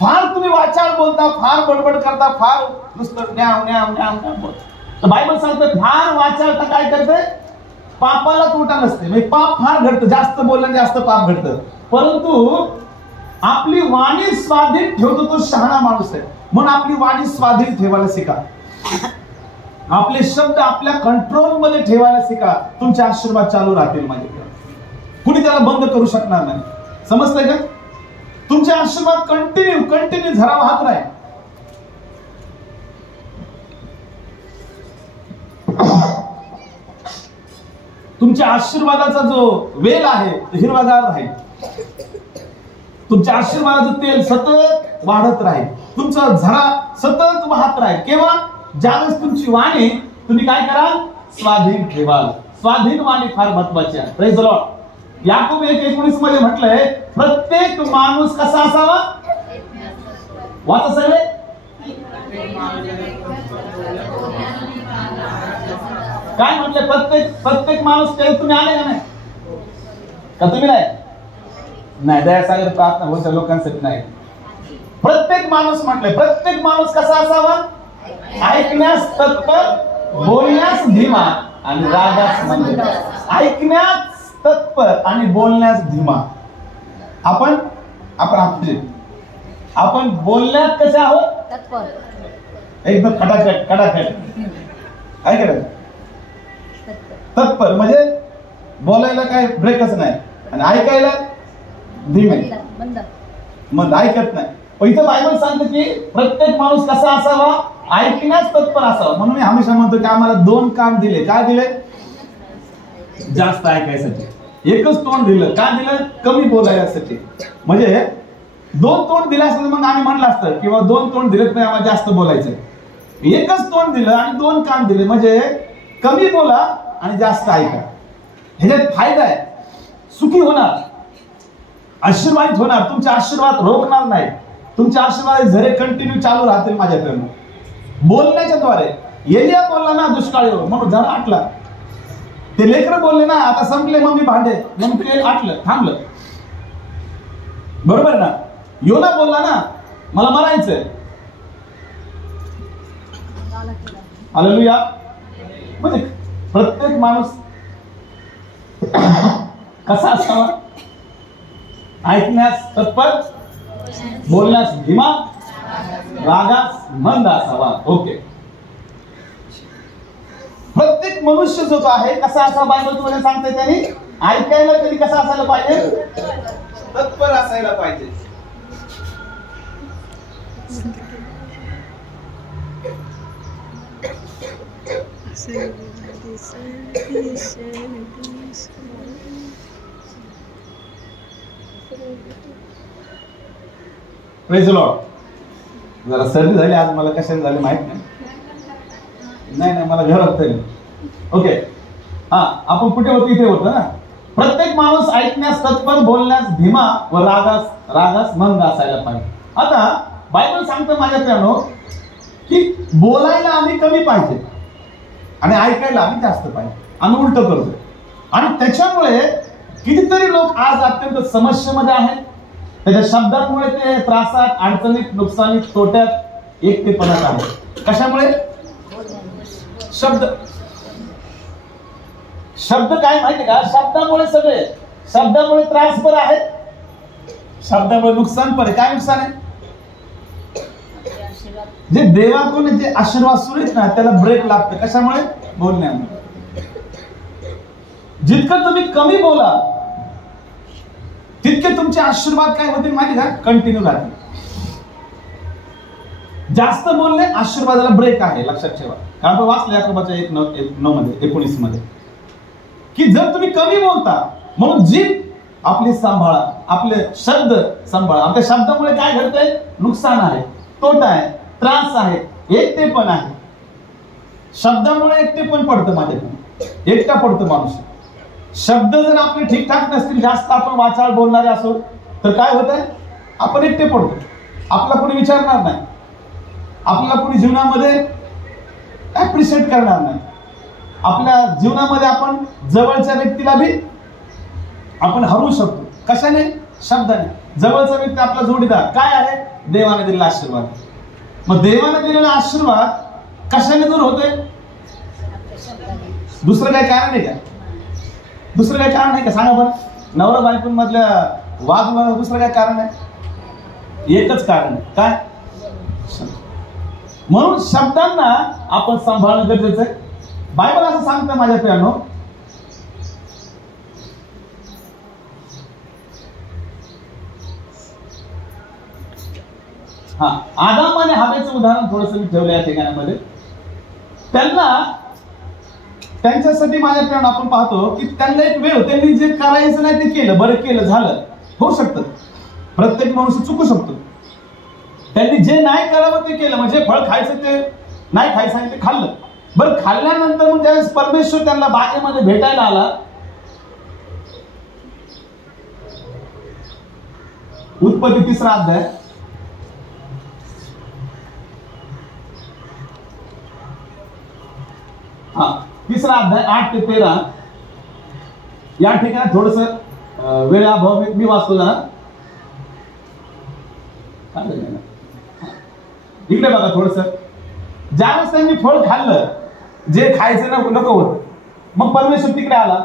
फार तुम्ही वाचाळ बोलता, फार बडबड करता, फार नुसतं न्याव न्याव न्याव बोलता. तर बायबल सांगतं फार वाचाळता काय करते? पापाला तोटा नसते. म्हणजे पाप फार घडतं, जास्त बोलल्याने जास्त पाप घडतं. परंतु आपली वाणी स्वाधीन ठेवतो तो शहाणा माणूस आहे. म्हणून आपली वाणी स्वाधीन ठेवायला शिका. आपले शब्द आपल्या कंट्रोल मध्ये ठेवायला शिका. तुमचे आशीर्वाद चालू राहतील. माझ्याकडे कुणी त्याला बंद करू शकणार नाही. समजतंय का? तुमचे आशीर्वाद कंटिन्यू झरा वाहत राहील. तुमच्या आशीर्वादाचा जो वेल आहे तो हिरवागार राहील. तुमच्या आशीर्वादाचं तेल सतत वाढत राहील. तुमचा झरा सतत वाहत राहील. केव्हा? ज्यावेळेस तुमची वाणी तुम्ही काय कराल? स्वाधीन ठेवाल. स्वाधीन वाणी फार महत्वाची आहे. Praise the Lord. याकूब 1:19 मध्ये म्हटलंय प्रत्येक माणूस कसा असावा? वाचा सगळे. काय म्हटलंय? प्रत्येक माणूस. ते तुम्ही आले का नाही? का तुम्ही नाही? दयासागर प्रार्थना होत्या लोकांसाठी नाही. प्रत्येक माणूस म्हटलंय. प्रत्येक माणूस कसा असावा? ऐकण्यास तत्पर, बोलण्यास धीमा आणि रागास मंद. ऐकण्यास तत्पर आणि बोलण्यास धीमा. आपण बोलण्यात कसे आहोत? तत्पर. एकदम खटाखट. काय करायचं? तत्पर म्हणजे बोलायला काय ब्रेकच नाही आणि ऐकायला धीमे, मग ऐकत नाही. इथं बायबल सांगते की प्रत्येक माणूस कसा असावा? ऐकण्यास तत्पर असावा. म्हणून मी हमेशा म्हणतो की आम्हाला 2 कान दिले. काय दिले? जास्त ऐकायसाठी. एकच तोंड दिलं. काय दिलं? कमी बोलायसाठी. म्हणजे 2 तोंड दिले असतं मग आम्ही म्हणलं असतं किंवा 2 तोंड दिलेत नाही आम्हाला जास्त बोलायचं. एकच तोंड दिलं आणि 2 कान दिले म्हणजे कमी बोला आणि जास्त ऐका. ह्याच्यात फायदा आहे. सुखी होणार, आशीर्वादित होणार. तुमचे आशीर्वाद रोखणार नाही. तुमचे आशीर्वाद झरे कंटिन्यू चालू राहतील माझ्याकडून बोलण्याच्या द्वारे. एलिया बोलला ना दुष्काळीवर म्हणून झरा आटला. ते लेकरं बोलले ना आता संपले मग मी भांडे, मग ते आटलं, थांबलं. बरोबर ना? योना बोलला ना मला मरायचंय. हालेलुया. म्हणजे प्रत्येक माणूस कसा असावा? ऐकण्यास तत्पर, बोलण्यास धीमा, रागास मंद असावा. ओके. प्रत्येक मनुष्य जो आहे कसा असा बायबल मध्ये सांगते त्यांनी ऐकायला तरी कसा असायला पाहिजे? तत्पर असायला पाहिजे. Praise the Lord. जरा सर्दी झाली आज, मला कशाने झाली माहित नाही. नाही मला घरात तरी. ओके, हा आपण कुठे होतो? इथे होतो ना. प्रत्येक माणूस ऐकण्यास तत्पर, बोलण्यास धीमा व रागास मंद असायला पाहिजे. आता बायबल सांगतं माझ्या प्यानो की बोलायला आम्ही कमी पाहिजे आणि ऐकायला आम्ही जास्त पाहिजे. आम्ही उलट करतोय आणि त्याच्यामुळे कितीतरी लोक आज अत्यंत समस्येमध्ये आहेत. त्याच्या शब्दांमुळे ते त्रासात, अडचणीत, नुकसानीत, तोट्यात, एकटेपणात आहेत. कशामुळे? शब्द काय माहिती का? शब्दामुळे सगळे. शब्दामुळे त्रास पण आहे, शब्दामुळे नुकसान पण आहे. काय नुकसान आहे? जे देवाकडून जे आशीर्वाद सुरू आहेत ना त्याला ब्रेक लागतं. कशामुळे? बोलण्यामुळे. जितकं तुम्ही कमी बोला तितके तुमचे आशीर्वाद काय होतील माहिती का? कंटिन्यू राहतील. जास्त बोलणे आशीर्वादाला ब्रेक आहे, लक्षात ठेवा. कारण आपण वाचलं याकोबाच्या 1:9 मध्ये, 19 मध्ये की जर तुम्ही कमी बोलता म्हणून जीभ आपली सांभाळा, आपले शब्द सांभाळा. आपल्या शब्दामुळे काय घडतंय? नुकसान आहे, तोटा आहे, त्रास आहे, एकटेपण आहे. शब्दामुळे एकटेपण पडतं. माझ्याकडे एकटा पडतो माणूस. शब्द जर आपले ठीकठाक नसतील, जास्त आपण वाचाळ बोलणारे असो तर काय होत आहे? आपण एकटे पडतो. आपला कोणी विचारणार नाही, आपल्याला कोणी जीवनामध्ये ऍप्रिशिएट करणार नाही. आपल्या जीवनामध्ये आपण जवळच्या व्यक्तीला बी आपण हरवू शकतो. कशाने? शब्दाने. जवळचा व्यक्ती आपला जोडीदार काय आहे? देवाने दिलेला आशीर्वाद. मग देवाने दिलेला आशीर्वाद कशाने दूर होतोय? दुसरं काय कारण आहे का? दुसरं काय कारण आहे का? सांगा बरं. नवरा बायकोन मधल्या वाद दुसरं काय कारण आहे? एकच कारण आहे. काय? म्हणून शब्दांना आपण सांभाळणं गरजेचं आहे. बायबल असं सांगतं माझ्या प्रियानो, आदाम आणि हवेचं उदाहरण थोडंसं मी ठेवलं या ठिकाणामध्ये. त्यांच्यासाठी माझ्या प्रियानो आपण पाहतो की त्यांना एक वेळ, त्यांनी जे करायचं नाही ते केलं. बरं केलं, झालं, होऊ शकतं. प्रत्येक माणूस चुकू शकतो. त्यांनी जे नाही करावं ते केलं. म्हणजे फळ खायचं ते नाही खायचं ते खाल्लं. बरं खाल्ल्यानंतर मग ज्यावेळेस परमेश्वर त्यांना बागेमध्ये भेटायला आला, उत्पत्ती 3रा अध्याय, हा 3रा अध्याय 8 ते 13. या ठिकाणी थोडस वेळाभाव मी वाचतो जरा. इकडे बघा थोडस. ज्यावेळेस त्यांनी फळ खाल्लं जे खायचं नको होत, मग परमेश्वर तिकडे आला.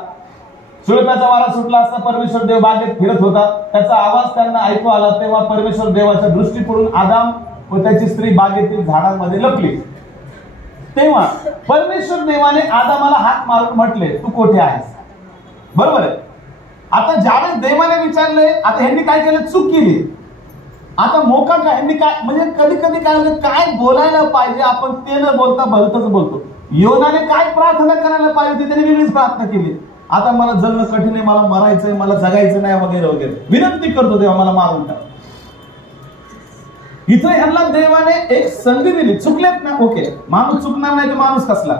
सुळप्याचा वारा सुटला असता परमेश्वर देव बागेत फिरत होता. त्याचा आवाज त्यांना ऐकू आला. तेव्हा परमेश्वर देवाच्या दृष्टी पडून आदाम व त्याची स्त्री बागेतील झाडांमध्ये लपली. तेव्हा परमेश्वर देवाने आदामाला हात मारून म्हटले, तू कोठे आहेस? बरोबर आहे. आता ज्यावेळेस देवाने विचारले, आता ह्यांनी काय केलं? चूक केली. आता मोका काय ह्यांनी काय, म्हणजे कधी कधी काय होतं, काय बोलायला पाहिजे आपण ते न बोलता भलतच बोलतो. योनाने काय प्रार्थना करायला पाहिजे होती, त्याने वेगळीच प्रार्थना केली. आता मला जगणं कठीण आहे, मला मरायचंय, मला जगायचं नाही वगैरे वगैरे. विनंती करतो देवा मला मारून टाक. इथं ह्यांना देवाने एक संधी दिली. चुकलेत ना, ओके, माणूस चुकणार नाही तर माणूस कसला?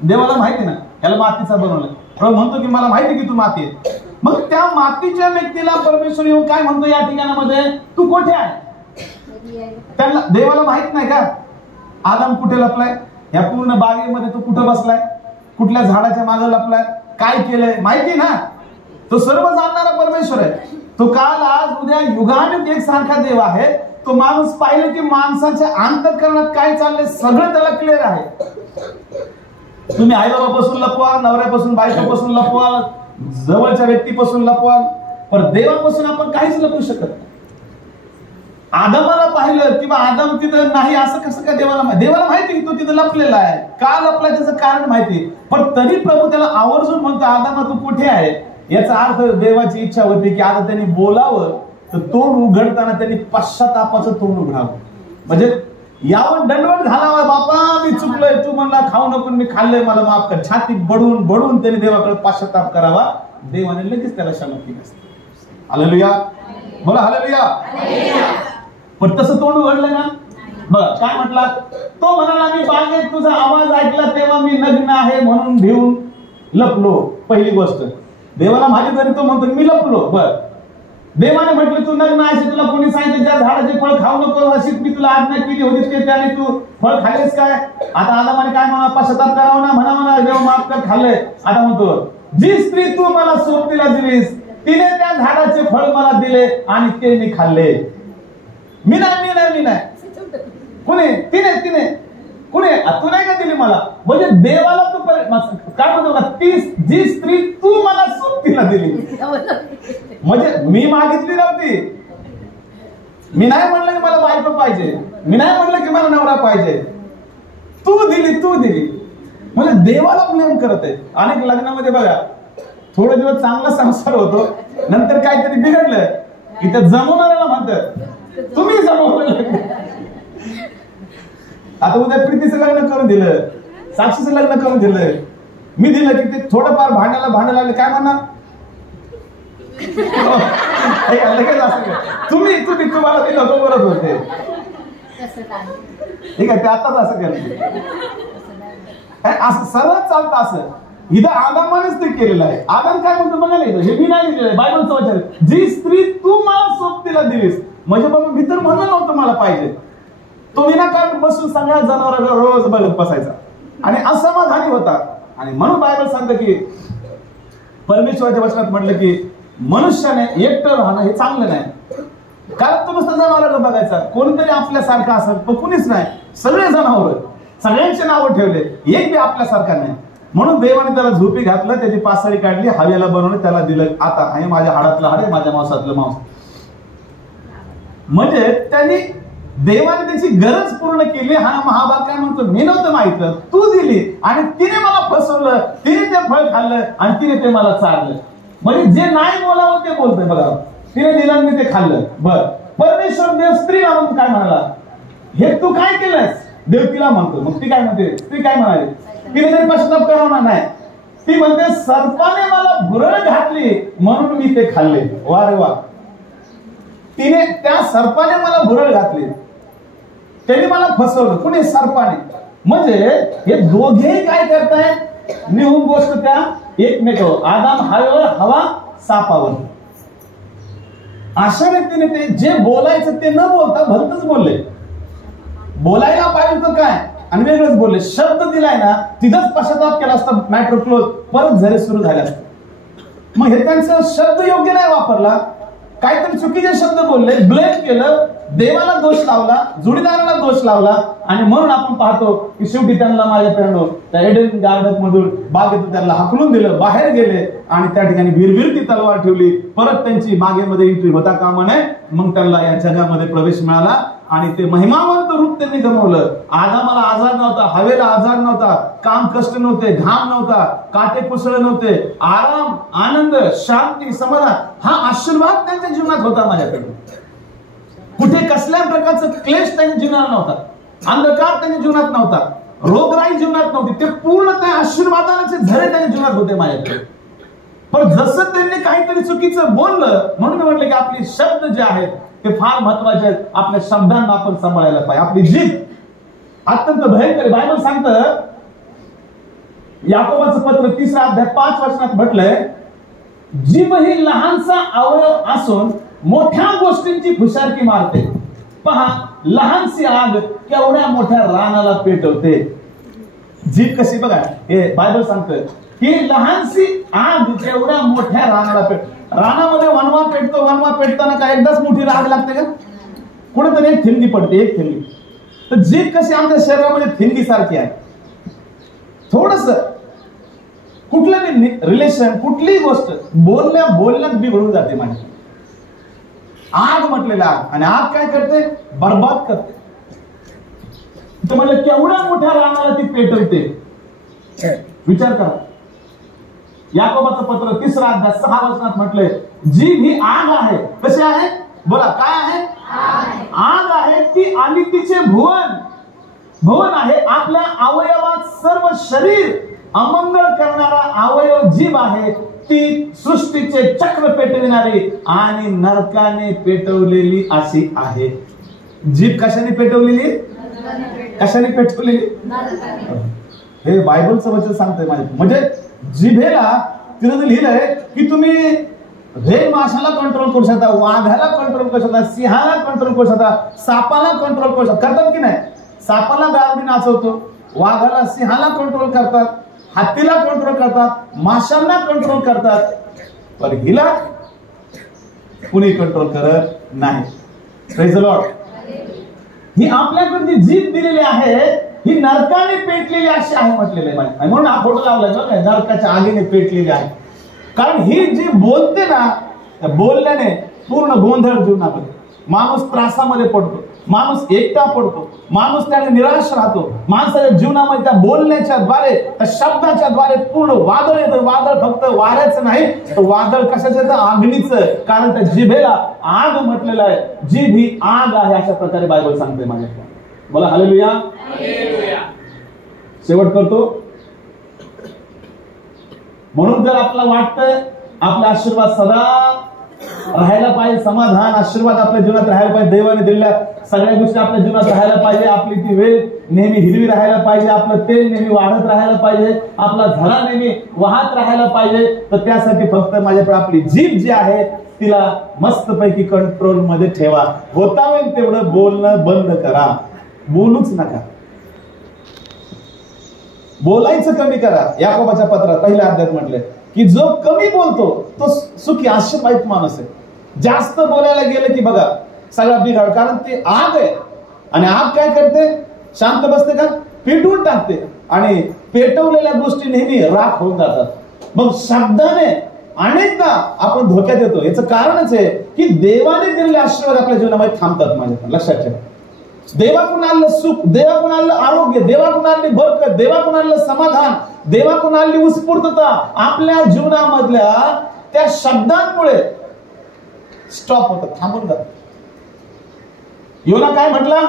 देवाला माहिती ना याला मातीचा बनवलं. म्हणतो की मला माहिती की तू माती आहे. मग त्या मातीच्या व्यक्तीला परमेश्वर येऊन काय म्हणतो या ठिकाणामध्ये, तू कोठे आहे? त्याला देवाला माहित नाही का आदम कुठे लपलाय? या पूर्ण बागेमध्ये तो कुठे बसलाय? कुठल्या झाडाच्या मागे लपलाय? काय केलंय? माहिती ना. तो सर्व जाणणारा परमेश्वर आहे. तो काल आज उद्या युगानुयुग एक सारखा देव आहे. तो माणूस पाहिलं की माणसाच्या अंतःकरणात काय चाललंय सगळं त्याला क्लिअर आहे. तुम्ही आई बाबापासून लपवाल, नवऱ्यापासून बायकोपासून लपवाल, जवळच्या व्यक्तीपासून लपवाल, पण देवापासून आपण काहीच लपवू शकत नाही. आदमाला पाहिलं किंवा आदम तिथं नाही असं कसं काय देवाला माहिती की तो तिथं लपलेला आहे. का लपलाय त्याचं कारण माहिती, पण तरी प्रभू त्याला आवर्जून म्हणतो, आदमा तू कुठे आहे? याचा अर्थ देवाची इच्छा होती की आता त्यांनी बोलावं तर तोंड उघडताना त्यांनी पश्चातापाचं तोंड उघडावं. म्हणजे यावर दंडवत घालावा, बापा मी चुकलोय, तू म्हणला खाऊ नको, मी खाल्लंय, मला माफ कर. छाती बडून बडून त्याने देवाकडे पश्चाताप करावा. देवाने लगेच त्याला क्षमा केली असते. हालेलुया, बोला हालेलुया. पण तसं तोंड उघडलं ना, बघ काय म्हटला तो, म्हणाला मी बागेत तुझा आवाज ऐकला तेव्हा मी नग्न आहे म्हणून भिवून लपलो. पहिली गोष्ट, देवाला माझी घरी तो म्हणतो मी लपलो. बर, देवाने म्हटलं तू नग्न आहेस, तुला कोणी सांगितलं ज्या झाडाचे फळ खाऊ नको अशी मी तुला आज्ञा केली होती ते त्याने तू फळ खाल्लेस काय? आता आदामाने काय म्हणा, पश्चाताप करावा ना, म्हणा देव माफ कर, खाल्लंय. आता म्हणतो जी स्त्री तू मला सोबतीला दिलीस तिने त्या झाडाचे फळ मला दिले आणि ते मी खाल्ले. मी नाही कुणी, तिने कुणी, तू नाही का दिली मला? म्हणजे देवाला तू काय म्हणतो का, ती जी स्त्री तू मला सोबतीला दिली, म्हणजे मी मागितली नव्हती. मी नाही म्हणलं की मला बायको पाहिजे, मी नाही म्हणलं की मला नवरा पाहिजे, तू दिली. म्हणजे देवाला ब्लेम करत आहे. अनेक लग्नामध्ये बघा थोडे दिवस चांगला संसार होतो, नंतर काहीतरी बिघडलं की त्या जमवणाऱ्याला म्हणतात तुम्ही जमवलं. आता उद्या प्रीतीचं लग्न करून दिलं, साक्षीचं लग्न करून दिलं, मी दिलं की ते थोडंफार भांडायला लागले, काय म्हणणार? लगेच असं तुम्ही तुम्हाला दिलं तो बरोबर होते. ठीक आहे, ते आताच असं केलं, असं सरळ चालतं. असं इथं आदामानेच ते केलेलं आहे. आदाम काय म्हणतो बघायला येतं, हे मी नाही दिलेलं, बायबलचं वचन, जी स्त्री तू मला सोबतीला दिलीस. म्हणजे बाबा मी तर म्हणलं नव्हतं मला पाहिजे. तो विनाकारण बसून सगळ्या जनावरांना रोज बघत बसायचा आणि असमाधानी होता. आणि म्हणून बायबल सांगतं की परमेश्वराच्या वचनात म्हटलं की मनुष्याने एकटं राहणं हे चांगलं नाही. कारण तो नुसतं जनावरांना बघायचा, कोणीतरी आपल्यासारखा असेल, पण कुणीच नाही, सगळे जनावर, सगळ्यांचे नावं ठेवले, एक बी आपल्यासारखा नाही. म्हणून देवाने त्याला झोपी घातलं, त्याची पासळी काढली, हवेला बनवलं, त्याला दिलं. आता हे माझ्या हाडातलं हाड आहे, माझ्या मांसातलं मांस. म्हणजे त्यांनी देवाने त्याची गरज पूर्ण केली. हा महाभाग काय म्हणतो, मी नव्हतं माहित, तू दिली आणि तिने मला फसवलं, तिने ते फळ खाल्लं आणि तिने ते मला चारलं. म्हणजे जे नाही बोलावं ते बोलतोय बघा, तिने दिलं आणि मी ते खाल्लं. बर, परमेश्वर देव स्त्रीला म्हणून काय म्हणाला, हे तू काय केलंस? देव तिला म्हणतो. मग ती काय म्हणते, स्त्री काय म्हणाली, तिने तरी पश्चाताप करवणार नाही. ती म्हणते सर्पाने मला भुरळ घातली म्हणून मी ते खाल्ले. वा रे वा, तिने त्या सर्पाने मला भुरळ घातली, त्याने मला फसवलं, कुणी? सर्पाने. म्हणजे हे दोघेही काय करतायत, निहून गोष्ट त्या एकमेकावर, आदाम हवेवर, हवा सापावर. अशा व्यक्तीने ते जे बोलायचं ते न बोलता भलतच बोलले. बोलायला पाहिजे तर काय आणि वेगळंच बोलले. शब्द दिलाय ना, तिथंच पश्चाताप केला असता, मॅटर क्लोज, परत झरे सुरू झाले असते. मग हे त्यांचा शब्द योग्य नाही वापरला, काहीतरी चुकीचे शब्द बोलले, ब्लेम केलं, देवाला दोष लावला, जोडीदाराला दोष लावला. आणि म्हणून आपण पाहतो की शेवटी त्यांना माझ्या प्रेरणो त्या एडन गार्डन मधून बागेतून त्यांना हाकलून दिलं, बाहेर गेले आणि त्या ठिकाणी भिरभिरती तलवार ठेवली. परत त्यांची बागेमध्ये एंट्री होता कामा नये. मग त्यांना या जगामध्ये प्रवेश मिळाला आणि ते महिमावंत रूप त्यांनी गमावलं. आदामाला आजार नव्हता, हवेला आजार नव्हता, काम कष्ट नव्हते, घाम नव्हता, काटे कुसळ नव्हते, आराम, आनंद, शांती, समाधान हा आशीर्वाद त्यांच्या जीवनात होता. माझ्याकडे कुठे कसल्या प्रकारचं क्लेश त्यांच्या जीवनात नव्हता, अंधकार त्यांच्या जीवनात नव्हता, रोगराई जीवनात नव्हती. ते पूर्ण त्या आशीर्वादाचे झरे त्यांच्या जीवनात होते माझ्याकडे. पण जसं त्यांनी काहीतरी चुकीचं बोललं, म्हणून मी म्हटलं की आपले शब्द जे आहेत ते फार महत्वाचे आहेत. आपल्या शब्दांना आपण सांभाळायला पाहिजे. आपली जीभ अत्यंत भयंकर. बायबल सांगतं, याकोबाचं पत्र 3रा अध्याय 5 वचनात म्हटलंय, जीभ ही लहानसा अवयव असून मोठ्या गोष्टींची फुशारकी मारते. पहा, लहानशी आग केवढ्या मोठ्या रानाला पेटवते. जीभ कशी बघा, हे बायबल सांगतं की लहानशी आग केवढ्या मोठ्या रानाला रानामध्ये वनवा पेटतो, वनवा पेटताना काय एकदाच मोठी आग लागते का? कुठेतरी एक थिंडी पडते, एक थिंडी. तर जीभ कशी आमच्या शरीरामध्ये थिंडी सारखी आहे. थोडस कुठलं रिलेशन, कुठलीही गोष्ट बोलण्यात बिघडून जाते माझी. आग म्हटलेलं आग, आणि आग काय करते, बर्बाद करते. तर म्हटलं केवढ्या मोठ्या रानाला ती पेटवते. विचार करा, याकोबाचं पत्र 3रा अध्याय 6 वचनात म्हटलंय, जीभ ही आग आहे. कशी आहे? बोला, काय आहे? आग आहे ती, आणि तिचे भुवन भवन आहे. आपल्या अवयवात सर्व शरीर अमंगळ करणारा अवयव जीभ आहे. ती सृष्टीचे चक्र पेटविणारी आणि नरकाने पेटवलेली अशी आहे. जीभ कशाने पेटवलेली? कशाने पेटवलेली? हे बायबलचं वचन सांगतंय माझे. म्हणजे जिभेला तिने लिहिलंय की तुम्ही व्हेल माशाला कंट्रोल करू शकता, वाघाला कंट्रोल करू शकता, सिंहाला कंट्रोल करू शकता, सापाला कंट्रोल करू शकता. करतात की नाही? सापाला गारडी नाचवतो, वाघाला सिंहाला कंट्रोल करतात, हत्तीला कंट्रोल करतात, माशांना कंट्रोल करतात, पण हिला कुणी कंट्रोल करत नाही. Praise the Lord. ही आपल्याकडे जी जीभ दिलेली आहे ही नरकाने पेटलेली अशी आहे म्हटलेलं आहे. म्हणून हा फोटो लावलाय बघा, नरकाच्या आगीने पेटलेली आहे. कारण ही जी बोलते ना, बोलल्याने पूर्ण गोंधळ जीवनामध्ये, माणूस त्रासामध्ये पडतो, माणूस एकटा पडतो, माणूस त्याने निराश राहतो. माणसाच्या जीवनामध्ये त्या बोलण्याच्या द्वारे, त्या शब्दाच्या द्वारे पूर्ण वादळ येतं. वादळ फक्त वाऱ्याचं नाही, तर वादळ कशाचं येतं? अग्नीचं. कारण त्या जिभेला आग म्हटलेलं आहे. जीभ ही आग आहे अशा प्रकारे बायबल सांगते माझ्याकडे. बोला हालेलुया. शेवट करतो. म्हणून जर आपल्याला वाटतंय आपला आशीर्वाद सदा राहायला पाहिजे, समाधान आशीर्वाद आपल्या जीवनात राहायला पाहिजे, देवाने दिलेल्या सगळ्या गोष्टी आपल्या जीवनात राहायला पाहिजे, आपली ती वेळ नेहमी हिरवी राहायला पाहिजे, आपलं तेल नेहमी वाढत राहायला पाहिजे, आपला झरा नेहमी वाहत राहायला पाहिजे, तर त्यासाठी फक्त माझ्याकडे आपली जीभ जी आहे तिला मस्तपैकी कंट्रोल मध्ये ठेवा. होता होईल तेवढं बोलणं बंद करा. बोलूच नका. बोलायचं कमी करा. याकोबाच्या पत्रात पहिल्या अध्यायात म्हटलंय की जो कमी बोलतो तो सुखी आशीर्वादित माणूस आहे. जास्त बोलायला गेलं की बघा सगळा बिघाड. कारण ते आग आहे आणि आग काय करते? शांत बसते का? पेटवून टाकते. आणि पेटवलेल्या गोष्टी नेहमी राख होऊन जातात. मग शब्दाने अनेकदा आपण धोक्यात येतो. याचं कारणच आहे की देवाने दिलेले आशीर्वाद आपल्या जीवनामध्ये थांबतात. माझ्या लक्षात ठेवा. देवाकडून आलेलं सुख, देवाकडून आलेलं आरोग्य, देवाकडून आलेली बरकत, देवाकडून आलेलं समाधान, देवाकडून आलेली उत्स्फूर्तता आपल्या जीवनामधल्या त्या शब्दांमुळे स्टॉप होतं, थांबून जात. योना काय म्हटला?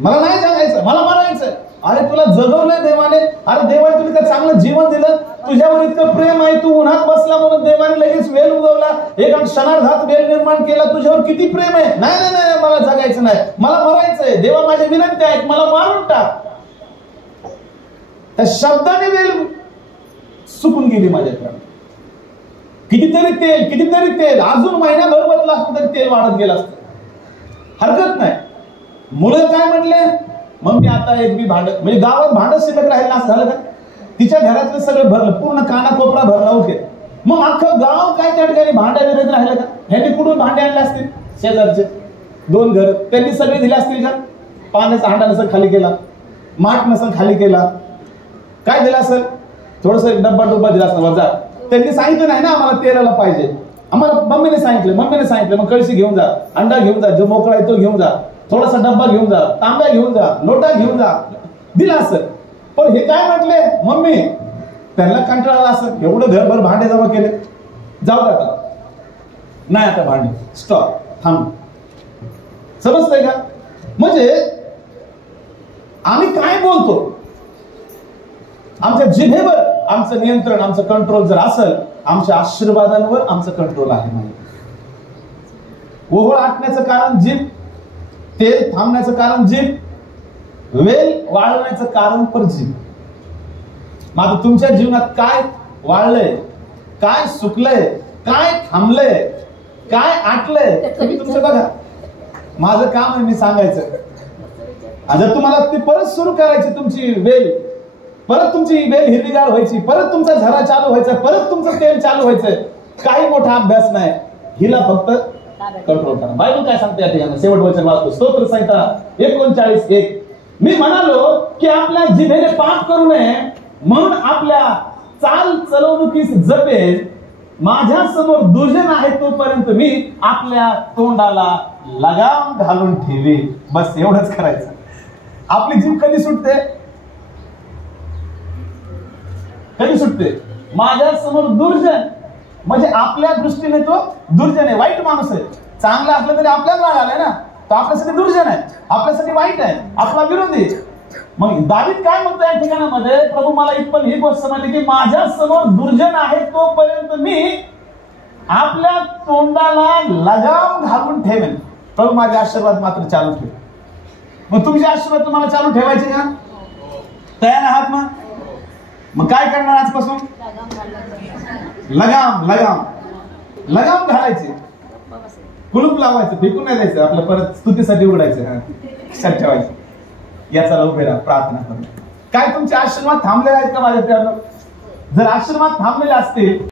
मला नाही जगायचं, मला मरायचं. अरे तुला जगवलंय देवाने. अरे देवाने तुला इतकं चांगलं जीवन दिलं, तुझ्यावर इतकं प्रेम आहे, तू उन्हात बसला म्हणून देवाने लगेच वेल उगवला, एका क्षणार्धात वेल निर्माण केला. तुझ्यावर किती प्रेम आहे. नाही नाही नाही, मला जगायचं नाही, मला मरायचंय. देवा माझ्या विनंती आहेत, मला मारून टाक. त्या शब्दाने वेल सुकून गेली माझ्याकडे. कितीतरी तेल अजून महिनाभर बदला असतं तरी तेल वाढत गेलं असतं. हरकत नाही. मुलं काय म्हटले? मग मी आता एक बी भांड, म्हणजे गावात भांड शिल्लक राहिलं असं झालं का? तिच्या घरातलं सगळं भरलं, पूर्ण कानाकोपरा भरला. ओके, मग अख्खं गाव काय त्या ठिकाणी भांड्या विरत राहिलं का? ह्यांनी कुठून भांडे आणले असतील? शेजारचे 2 घर त्यांनी सगळे दिले असतील का? पाण्याचा हांडा नसेल खाली केला, माठ नसेल खाली केला, काय दिला असेल? थोडस डब्बा दिला असता वजा. त्यांनी सांगितलं नाही ना आम्हाला तेलाला पाहिजे, आम्हाला मम्मीने सांगितलं मग कळशी घेऊन जा, अंडा घेऊन जा, जो मोकळा आहे तो घेऊन जा, थोडासा डब्बा घेऊन जा, तांब्या घेऊन जा, लोटा घेऊन जा, दिला असेल. पण हे काय म्हटले? मम्मी, त्यांना कंटाळा असं एवढं घरभर भांडे जमा केले, जाऊ का आता? नाही आता भांडे, स्टॉप, थांब. समजतंय का? म्हणजे आम्ही काय बोलतो, आमच्या जिभेवर आमचं नियंत्रण, आमचं कंट्रोल जर असेल, आमच्या आशीर्वादांवर आमचं कंट्रोल आहे. नाही, ओहळ आटण्याचं कारण जीभ, तेल थांबण्याचं कारण जीभ, वेल वाळवण्याचं कारण पर जीभ. मग आता तुमच्या जीवनात काय वाळलंय, काय सुकलंय, काय थांबलंय, काय आटलंय, तुम्ही तुमचं बघा. माझं काम आहे मी सांगायचं. जर तुम्हाला ती परत सुरू करायची, तुमची वेल परत, तुमची वेल हिरवीगार व्हायची, परत तुमचा झरा चालू व्हायचा, परत तुमचं तेल चालू व्हायचंय, काही मोठा अभ्यास नाही. हिला फक्त कंट्रोल करा. बायबल काय सांगते या ठिकाणी? शेवट वचन वाचतो, स्तोत्र संहिता 39:1. मी म्हणालो की आपल्या जिभेने पाप करू नये, म्हणून आपल्या चाल चलवणुकीस जपेल. माझ्या समोर दुर्जन आहे तोपर्यंत मी आपल्या तोंडाला लगाम घालून ठेवी. बस एवढंच करायचं. आपली जीभ कधी सुटते? कधी सुटते? माझ्या समोर दुर्जन, म्हणजे आपल्या दृष्टीने तो दुर्जन आहे, वाईट माणूस आहे. चांगला असलं तरी आपल्याला राग आलाय ना, तो आपल्यासाठी दुर्जन आहे, आपल्यासाठी वाईट आहे, आपला विरोधी. मग दावीद काय म्हणतो या ठिकाणामध्ये, प्रभू मला इथपण ही गोष्ट समजली की माझ्या समोर दुर्जन आहे तोपर्यंत मी आपल्या तोंडाला लगाम घालून ठेवेन. प्रभू माझे आशीर्वाद मात्र चालू ठेव. मग तुमचे आशीर्वाद तुम्हाला चालू ठेवायचे का? तयार आहात मग? मग काय करणार आजपासून? लगाम लगाम लगाम घालायचे, कुलूप लावायचं, फेकून नाही द्यायचं, आपलं परत स्तुतीसाठी उघडायचं, लक्षात ठेवायचं. याचा उभे राहा, प्रार्थना करू. काय तुमचे आशीर्वाद थांबलेले आहेत का माझ्या प्रियानो? जर आशीर्वाद थांबलेले असतील